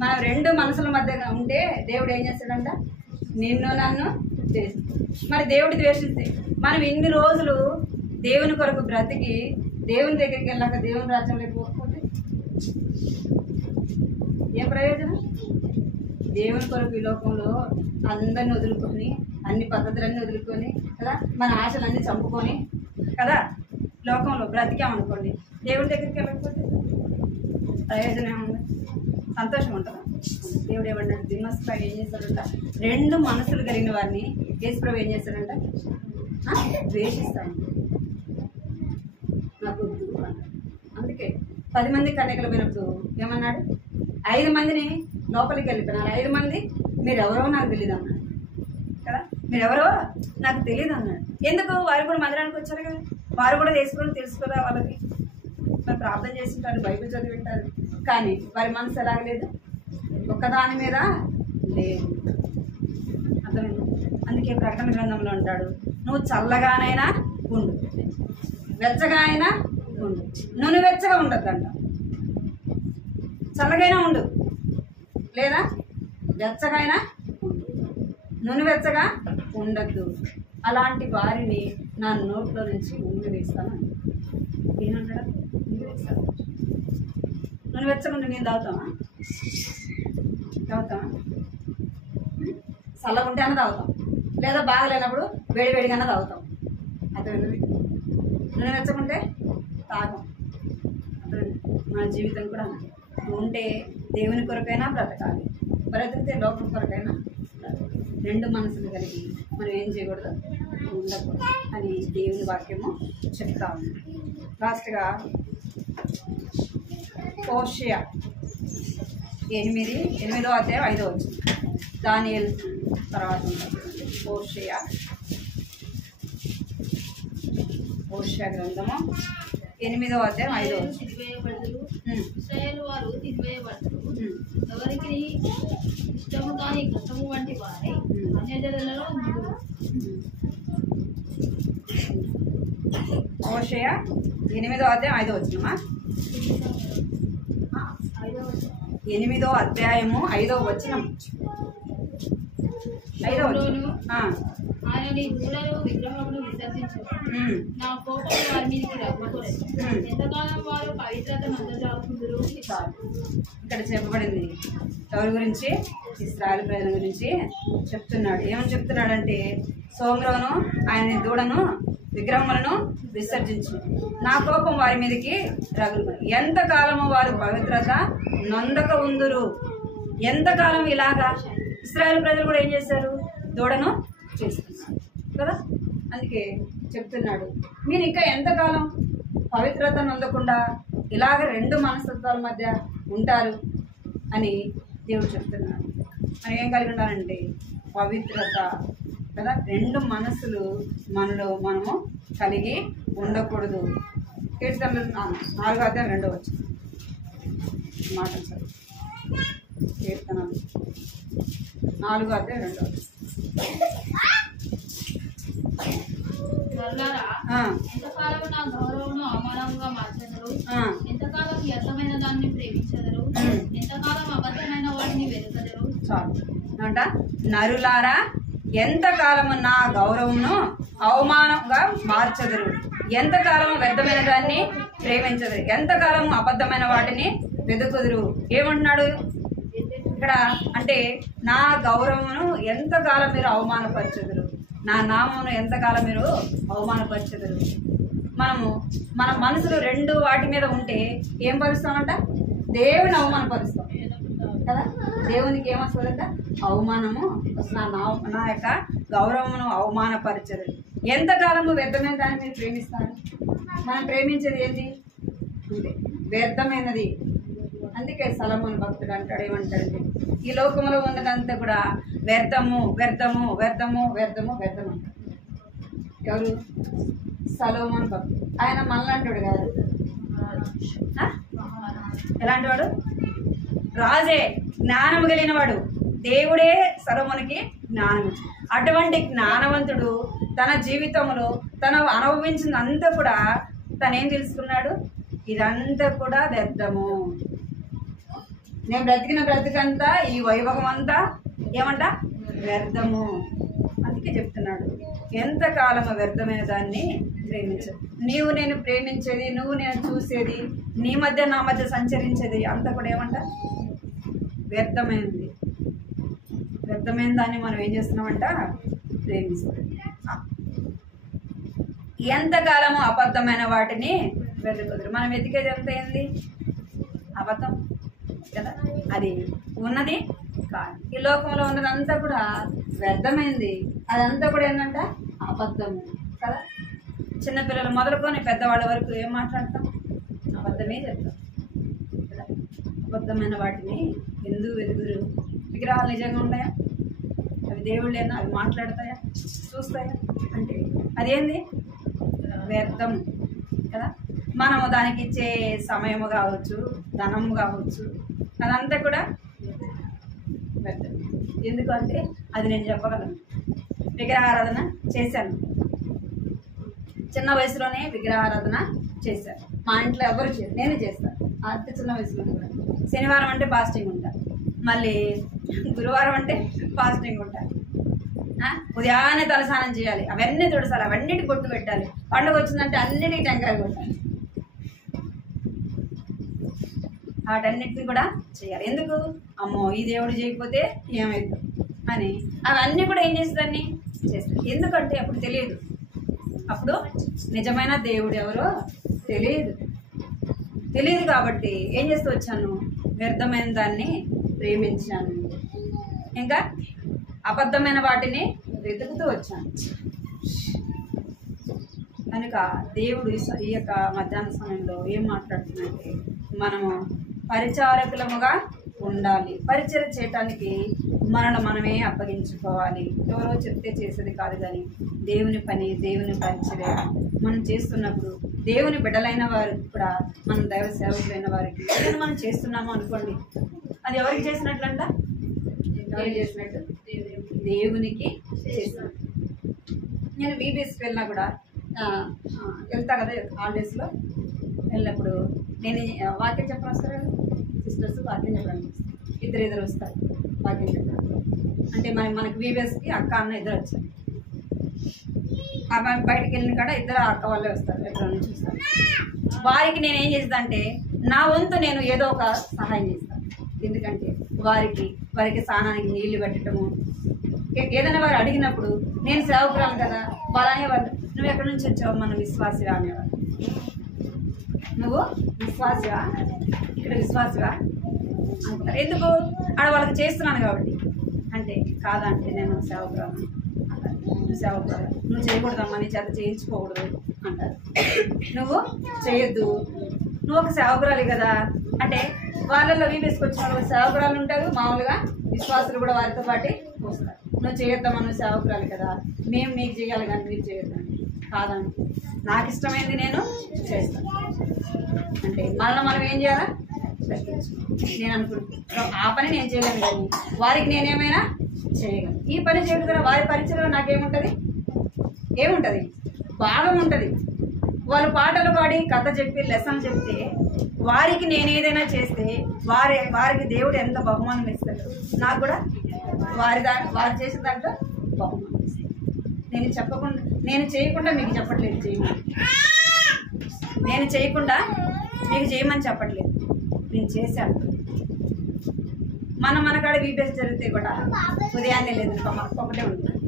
మనం రెండు మనసుల మధ్య ఉంటే దేవుడు ఏం చేస్తాడంట? నిన్ను నన్ను ద్వేషిస్తాడు. మరి దేవుడు ద్వేషిస్తే మనం ఇన్ని రోజులు దేవుని కొరకు బ్రతికి దేవుని దగ్గరికి వెళ్ళాక దేవుని రాజ్యంలోకి పోకపోతే ఏ ప్రయోజనం? దేవుని కొరకు ఈ లోకంలో అందరిని వదులుకొని, అన్ని పద్ధతులన్నీ వదులుకొని కదా, మన ఆశలన్నీ చంపుకొని కదా లోకంలో బ్రతికామనుకోండి, దేవుడి దగ్గరికి వెళ్ళకపోతే ప్రయోజనం ఏముంది? సంతోషం ఉంటుందా? దేవుడు ఏమన్నాడు? దిమస్ప్రభు ఏం చేస్తాడంట? రెండు మనసులు కలిగిన వారిని యేసుప్రభు ఏం చేస్తాడంట? ద్వేషిస్తాడు. నాకు వద్దు అన్నాడు. అందుకే 10 మంది కన్యకలు పోయినప్పుడు ఏమన్నాడు? 5 మందిని లోపలికి వెళ్ళిపోయినారు. 5 మంది మీరెవరో నాకు తెలియదు అన్నాడు కదా, మీరెవరో నాకు తెలియదు అన్నాడు. ఎందుకు? వారు కూడా మందిరానికి వచ్చారు కదా, వారు కూడా వేసుకొని తెలుసుకోదా వాళ్ళకి. మరి ప్రార్థన చేస్తుంటారు, బైబిల్ చదివింటారు, కానీ వారి మనసు ఎలాగలేదు, ఒక్కదాని మీద లేదు. అర్థమైంది? అందుకే ప్రకటన గ్రంథంలో అంటాడు, నువ్వు చల్లగానైనా ఉండు, వెచ్చగా అయినా ఉండు, నూనె వెచ్చగా ఉండద్దంట. చల్లగైనా ఉండు, లేదా వెచ్చగా అయినా ఉండు, నూనె వెచ్చగా ఉండద్దు. అలాంటి వారిని నా నోట్లో నుంచి ఉండి వేస్తాను. ఏమంటాడు? ఉండి వేస్తాను. నూనె వెచ్చగా ఉండి నేను తాగుతామా? చల్లగా ఉంటే అన్న తాగుతాం, లేదా బాగలేనప్పుడు వేడివేడిగానే తాగుతాం. అదే నూనె వెచ్చకుంటే తాగం. అదే మన జీవితం కూడా ఉంటే దేవుని కొరకైనా బ్రతకాలి, బ్రతికితే లోకం కొరకైనా బ్రతకాలి. రెండు మనసులు కలిగి మనం ఏం చేయకూడదు, ఉండకూడదు అని దేవుని వాక్యము చెప్తా ఉంది. లాస్ట్గా హోషేయ 8వ అధ్యాయం 5వ వచనం. దానియేలు తర్వాత హోషేయ గ్రంథము 8వ అధ్యాయం 5వ వచనం. తిరివేయబడదు, ఇశ్రాయేలు వారు తిరివేయబడదు, ఎవరికి ఇష్టము కాని ఘటము వంటి వారై అన్యజనులలో ఉండురు. హోషేయ 8వ అధ్యాయం 5వ వచనమా? 8వ అధ్యాయము 5వ వచనం. 5వ వచనం. ఆయన నీ దూడలు విగ్రహమును విసర్జించు, నా కోపం వారి మీదకి రవ్వకూడదు. ఎంతకాలం వారు పవిత్రత నందజాకుందురు. ఇక్కడ చెప్పబడింది ఎవరి గురించి? ఇశ్రాయేలు ప్రజల గురించి చెప్తున్నాడు. ఏమని చెప్తున్నాడంటే, సోమరోను ఆయన దూడను విగ్రహములను విసర్జించు, నా కోపం వారి మీదకి రగులు. ఎంతకాలము వారు పవిత్రత నొందక ఉందురు. ఎంతకాలం ఇలాగా ఇశ్రాయేలు ప్రజలు కూడా ఏం చేశారు? దూడను చేస్తున్నారు కదా. అందుకే చెప్తున్నాడు, మీరు ఇంకా ఎంతకాలం పవిత్రత నొందకుండా ఇలాగ రెండు మనస్తత్వాల మధ్య ఉంటారు అని దేవుడు చెప్తున్నాడు. మనం ఏం కలిగి ఉండాలంటే పవిత్రత కదా. రెండు మనసులు మనము కలిగి ఉండకూడదు. కీర్తనలు 4:2 మాట సార్. కీర్తనలు 4:2 ఎంతకాలం నా గౌరవమును అవమానంగా మార్చెదరు, ఎంతకాలం వ్యర్థమైన దాన్ని ప్రేమించెదరు, ఎంతకాలం అబద్ధమైన వాడిని వెతుకదరు. చాలు అంట. నరులారా, ఎంతకాలము నా గౌరవమును అవమానంగా మార్చెదరు, ఎంతకాలము వ్యర్థమైన దాన్ని ప్రేమించదురు, ఎంతకాలము అబద్ధమైన వాటిని వెతుకుదురు. ఏమంటున్నాడు ఇక్కడ అంటే, నా గౌరవమును ఎంతకాలం మీరు అవమానపరచెదరు, నా నామమును ఎంతకాలం మీరు అవమానపరచెదరు. మన మనసులు రెండు వాటి మీద ఉంటే ఏం పరుస్తామంట? దేవుని అవమానపరుస్తాం కదా. దేవునికి ఏమొస్తుందంట? అవమానము. నా యొక్క గౌరవమును అవమానపరచదు. ఎంతకాలము వ్యర్థమైన దాన్ని మీరు ప్రేమిస్తారు. మనం ప్రేమించేది ఏంటి అంటే వ్యర్థమైనది. అందుకే సొలొమోను భక్తుడు అంటాడు, ఏమంటాడంటే, ఈ లోకంలో ఉన్నదంతా కూడా వ్యర్థము వ్యర్థము వ్యర్థము వ్యర్థము వ్యర్థము అంటాడు. ఎవరు? సొలొమోను భక్తుడు. ఆయన మనలాంటివాడు కాదు. ఎలాంటి వాడు? రాజే, జ్ఞానము కలిగిన వాడు. దేవుడే సొలొమోనుకి జ్ఞానం. అటువంటి జ్ఞానవంతుడు తన జీవితంలో తను అనుభవించినంతా కూడా తనేం తెలుసుకున్నాడు? ఇదంతా కూడా వ్యర్థము. నేను బ్రతికిన బ్రతికంతా, ఈ వైభవం అంతా ఏమంట? వ్యర్థము. అందుకే చెప్తున్నాడు, ఎంతకాలము వ్యర్థమైన దాన్ని ప్రేమించదు. నీవు నేను ప్రేమించేది, నువ్వు నేను చూసేది, నీ మధ్య నా మధ్య సంచరించేది అంతా కూడా ఏమంట? వ్యర్థమైనది. వ్యర్థమైన దాన్ని మనం ఏం చేస్తున్నామంట? ప్రేమిస్తాం. ఎంతకాలము అబద్ధమైన వాటిని వెతుకుదురు. మనం వెతికేది ఎంత ఏంది? అబద్ధం కదా. అది ఉన్నది కాదు. ఈ లోకంలో ఉన్నదంతా కూడా వ్యర్థమైంది. అదంతా కూడా ఏంటంట? అబద్ధము కదా. చిన్నపిల్లలు మొదలుకొని పెద్దవాళ్ళ వరకు ఏం మాట్లాడతాం? అబద్ధమే చెప్తాం కదా. అబద్ధమైన వాటిని ఎందుకు వెతుకుదురు? విగ్రహాలు నిజంగా ఉన్నాయా? అవి దేవుళ్ళేనా? అవి మాట్లాడతాయా? చూస్తాయా? అంటే అదేంది? వ్యర్థం కదా. మనము దానికి ఇచ్చే సమయము కావచ్చు, ధనము కావచ్చు, అదంతా కూడా వ్యర్థం. ఎందుకంటే అది నేను చెప్పగలను. విగ్రహారాధన చేశాను, చిన్న వయసులోనే విగ్రహారాధన చేశాను. మా ఇంట్లో ఎవరు చేయరు, నేను చేస్తాను. అంత చిన్న వయసులో కూడా శనివారం అంటే ఫాస్టింగ్ ఉంటా, మళ్ళీ గురువారం అంటే ఫాస్టింగ్ ఉంటా. ఉదయాన్నే తలస్నానం చేయాలి, అవన్నీ తుడసాలి, అవన్నిటి బొట్టు పెట్టాలి. పండుగ వచ్చిందంటే అన్నిటికీ టెంకాయ కొట్టాలి. వాటన్నిటిని కూడా చేయాలి. ఎందుకు? అమ్మో ఈ దేవుడు చేయకపోతే ఏమవుతుంది అని అవన్నీ కూడా ఏం చేస్తుందని చేస్తాను. ఎందుకంటే అప్పుడు తెలియదు, అప్పుడు నిజమైన దేవుడు ఎవరో తెలియదు కాబట్టి ఏం చేస్తూ వచ్చాను? వ్యర్థమైన దాన్ని ప్రేమించాను, ఇంకా అబద్ధమైన వాటిని వెతుకుతూ వచ్చాను. కనుక దేవుడు ఈ యొక్క మధ్యాహ్న సమయంలో ఏం మాట్లాడుతుందంటే, మనము పరిచారకులముగా ఉండాలి. పరిచయం చేయటానికి మనమే అప్పగించుకోవాలి. ఎవరో చెప్తే చేసేది కాదు, కానీ దేవుని పని, దేవుని పరిచర్య మనం చేస్తున్నప్పుడు దేవుని బిడ్డలైన వారు కూడా, మనం దైవ సేవకులైన వారికి ఏదైనా మనం చేస్తున్నాము అనుకోండి, అది ఎవరికి చేసినట్లంట? ఎవరికి చేసినట్టు? దేవునికి చేసినట్టు. నేను బీబీఎస్కి వెళ్ళినా కూడా వెళ్తా కదా, హాలిడేస్లో వెళ్ళినప్పుడు నేను వాక్యం చెప్పడం వస్తారు కదా సిస్టర్స్, వాక్యం చెప్పడానికి ఇద్దరు వస్తారు వాక్యం చెప్పడానికి. అంటే మనకి బీబీఎస్కి అక్క అన్న ఇద్దరు వచ్చారు. ఆమె బయటకు వెళ్ళిన కాడ ఇద్దరు అక్క వాళ్ళే వస్తారు, ఎక్కడ నుంచి వస్తారు. వారికి నేను ఏం చేస్తాను అంటే, నా వంతు నేను ఏదో ఒక సహాయం చేస్తాను. ఎందుకంటే వారికి స్నానానికి నీళ్లు పెట్టడము, ఏదైనా వారు అడిగినప్పుడు నేను సేవకురాలు కదా, వాళ్ళనే వాళ్ళు నువ్వు ఎక్కడి నుంచి వచ్చావు? మన విశ్వాసివా అనేవాడు. నువ్వు విశ్వాసివా, ఇక్కడ విశ్వాసివా అంటారు. ఎందుకు? ఆడ వాళ్ళకి చేస్తున్నాను కాబట్టి. అంటే కాదంటే నేను సేవకురాలు అంటారు. నువ్వు సేవకురాలు, నువ్వు చేయకూడదమ్మా, నీ చేత చేయించుకోకూడదు అంటారు. నువ్వు చేయొద్దు, నువ్వు ఒక సేవకురాలి కదా అంటే వాళ్ళల్లో వేసుకొచ్చిన వాళ్ళు సేవకురాలు ఉంటారు. మామూలుగా విశ్వాసులు కూడా వారితో పాటు వస్తారు. నువ్వు చేయొద్దామా, నువ్వు సేవకురాలి కదా, మేము మీకు చేయాలి కానీ మీరు చేయొద్దండి. కాదండి, నాకు ఇష్టమైంది నేను చేస్తాను అంటే మనం ఏం చేయాలా? నేను అనుకుంటున్నాను ఆ పని నేను చేయగలను కానీ వారికి నేనేమైనా చేయగలను. ఈ పని చేయడం ద్వారా వారి పరిచయంలో నాకేముంటుంది? ఏముంటుంది? భాగం ఉంటుంది. వాళ్ళు పాటలు పాడి కథ చెప్పి లెసన్ చెప్తే వారికి నేను ఏదైనా చేస్తే వారికి దేవుడు ఎంత బహుమానం ఇస్తాడు, నాకు కూడా వారు చేసిన దాంట్లో బహుమానం ఇస్తాడు. నేను చేయకుండా మీకు చెప్పట్లేదు చేయమని, నేను చేయకుండా మీకు చేయమని చెప్పట్లేదు, నేను చేశాను. మన కాడ బీబీఎస్ జరిగితే కూడా ఉదయాన్నే లేదు, ఒకటే ఉంటుంది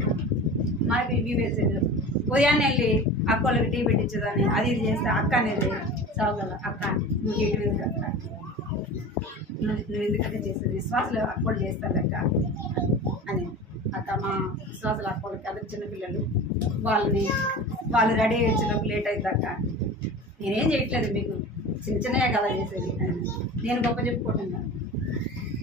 మా బీబీఎస్ జరిగింది. ఉదయాన్నే వెళ్ళి అక్క వాళ్ళకి టీ పెట్టించేదాన్ని, అది ఇది చేస్తే అక్క అనేది చదవగల అక్క నువ్వు చేయడం ఎందుకు అక్క, నువ్వు ఎందుకంటే చేసేది విశ్వాసాలు అక్కడ చేస్తారు అక్క అని. అక్క మా విశ్వాసాలు అక్క వాళ్ళకి అందరు చిన్నపిల్లలు వాళ్ళు రెడీ అయ్యేలోపు లేట్ అవుతుంది అక్క, నేనేం చేయట్లేదు మీకు చిన్నగా కదా చేసేది. నేను గొప్ప చెప్పుకోవటం కాదు,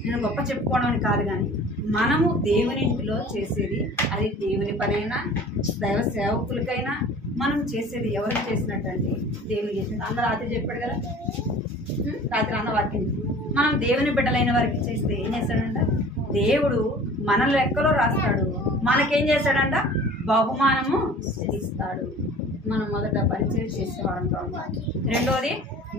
నేను గొప్ప చెప్పుకోవడం అని కాదు, కానీ మనము దేవుని ఇంటిలో చేసేది అది దేవుని పనైనా దైవ సేవకులకైనా మనం చేసేది ఎవరికి చేసినట్టు అంటే దేవుని చేసినట్టు. అందరూ రాత్రి చెప్పాడు కదా, రాత్రి అన్న వాక్యం మనం దేవుని బిడ్డలైన వారికి చేస్తే ఏం చేస్తాడంట? దేవుడు మన లెక్కలో రాస్తాడు, మనకేం చేస్తాడంట? బహుమానము ఇస్తాడు. మనం మొదట పరిచయం చేసేవాళ్ళంతా ఉండాలి. రెండోది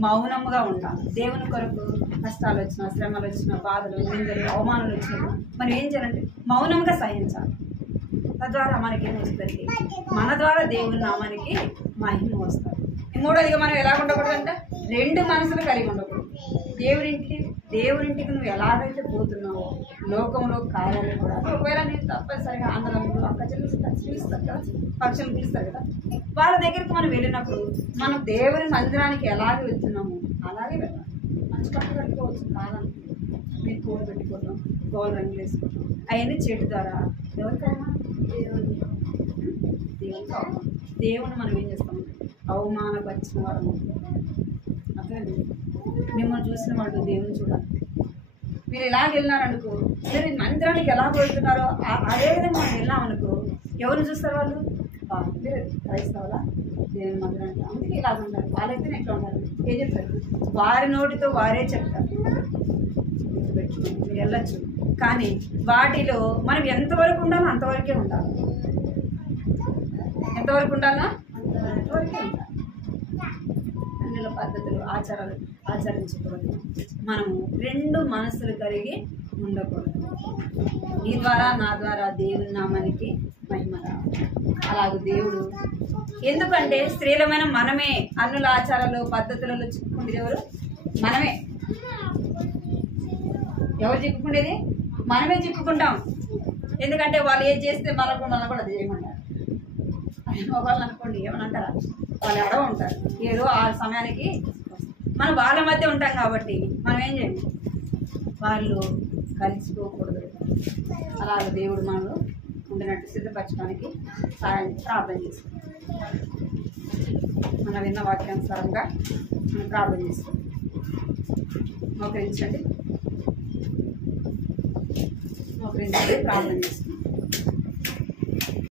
మౌనముగా ఉండాలి. దేవుని కొరకు కష్టాలు వచ్చినా, శ్రమలు వచ్చినా, బాధలు, నిందలు, అవమానాలు వచ్చినప్పుడు మనం ఏం చేయాలంటే మౌనంగా సహించాలి. తద్వారా మనకేం వస్తుంది? మన ద్వారా దేవుని నామానికి మహిమ వస్తుంది. మూడోదిగా మనం ఎలా ఉండకూడదంటే రెండు మనసులు కలిగి ఉండకూడదు. దేవునింటికి నువ్వు ఎలాగైతే పోతున్నావో లోకంలో కార్యాలు కూడా, ఒకవేళ నేను తప్పనిసరిగా ఆందోళనలు అక్క పిలుస్తారు కదా, పక్షులు పిలుస్తారు కదా, వాళ్ళ దగ్గరికి మనం వెళ్ళినప్పుడు మనం దేవుని మందిరానికి ఎలాగే వెళ్తున్నాము అలాగే వెళ్ళాలి. మంచి కట్టు కట్టుకోవచ్చు కాదని మీరు పూలు పెట్టుకోవటం, గోల్ రంగులు వేసుకోవటం అవన్నీ చెట్టు ద్వారా ఎవరికైనా దేవుని మనం ఏం చేస్తామంటే అవమానపరిచిన వారు. అర్థమైంది? మిమ్మల్ని చూసిన వాళ్ళు దేవుని చూడాలి. మీరు ఎలాగ వెళ్ళినారనుకో, మీరు మందిరానికి ఎలా వెళ్తున్నారో అదే విధంగా మనం వెళ్ళామనుకో ఎవరిని చూస్తారు వాళ్ళు? మీరు క్రైస్తవులా దేవుని మందిరానికి అందుకే ఇలాగ ఉండాలి, వాళ్ళైతే ఎట్లా ఉండాలి ఏం చెప్తారు? వారి నోటితో వారే చెప్తారు. గుర్తుపెట్టుకోండి, మీరు వెళ్ళచ్చు, కానీ వాటిలో మనం ఎంతవరకు ఉండాలో అంతవరకే ఉండాలి. ఎంతవరకు ఉండాలో అంతవరకే ఉండాలి. అన్నిల పద్ధతులు ఆచారాలు ఆచరించకూడదు. మనము రెండు మనసులు కలిగి ఉండకూడదు. నీ ద్వారా నా ద్వారా దేవుని నామానికి మహిమ రావాలి. అలాగే దేవుడు ఎందుకంటే స్త్రీలమైన మనమే అన్నుల ఆచారాలు పద్ధతులలో చిక్కుకుండేది ఎవరు? మనమే. ఎవరు చిక్కుకుండేది? మనమే చిక్కుకుంటాం. ఎందుకంటే వాళ్ళు ఏది చేస్తే మనల్ని కూడా అది చేయమంటారు. ఒకళ్ళు అనుకోండి ఏమని అంటారా, వాళ్ళు ఎడవ ఉంటారు, ఏదో ఆ సమయానికి మనం వాళ్ళ మధ్య ఉంటాం కాబట్టి మనం ఏం చేయండి, వాళ్ళు కలిసిపోకూడదు. అలాగే దేవుడు మనలో ఉండినట్టు సిద్ధపరచడానికి ప్రార్థన చేస్తాం. మనం విన్న వాక్యానుసారంగా మనం ప్రార్థన చేస్తాం. మోకరించండి, ప్రార్థన చేస్తాం.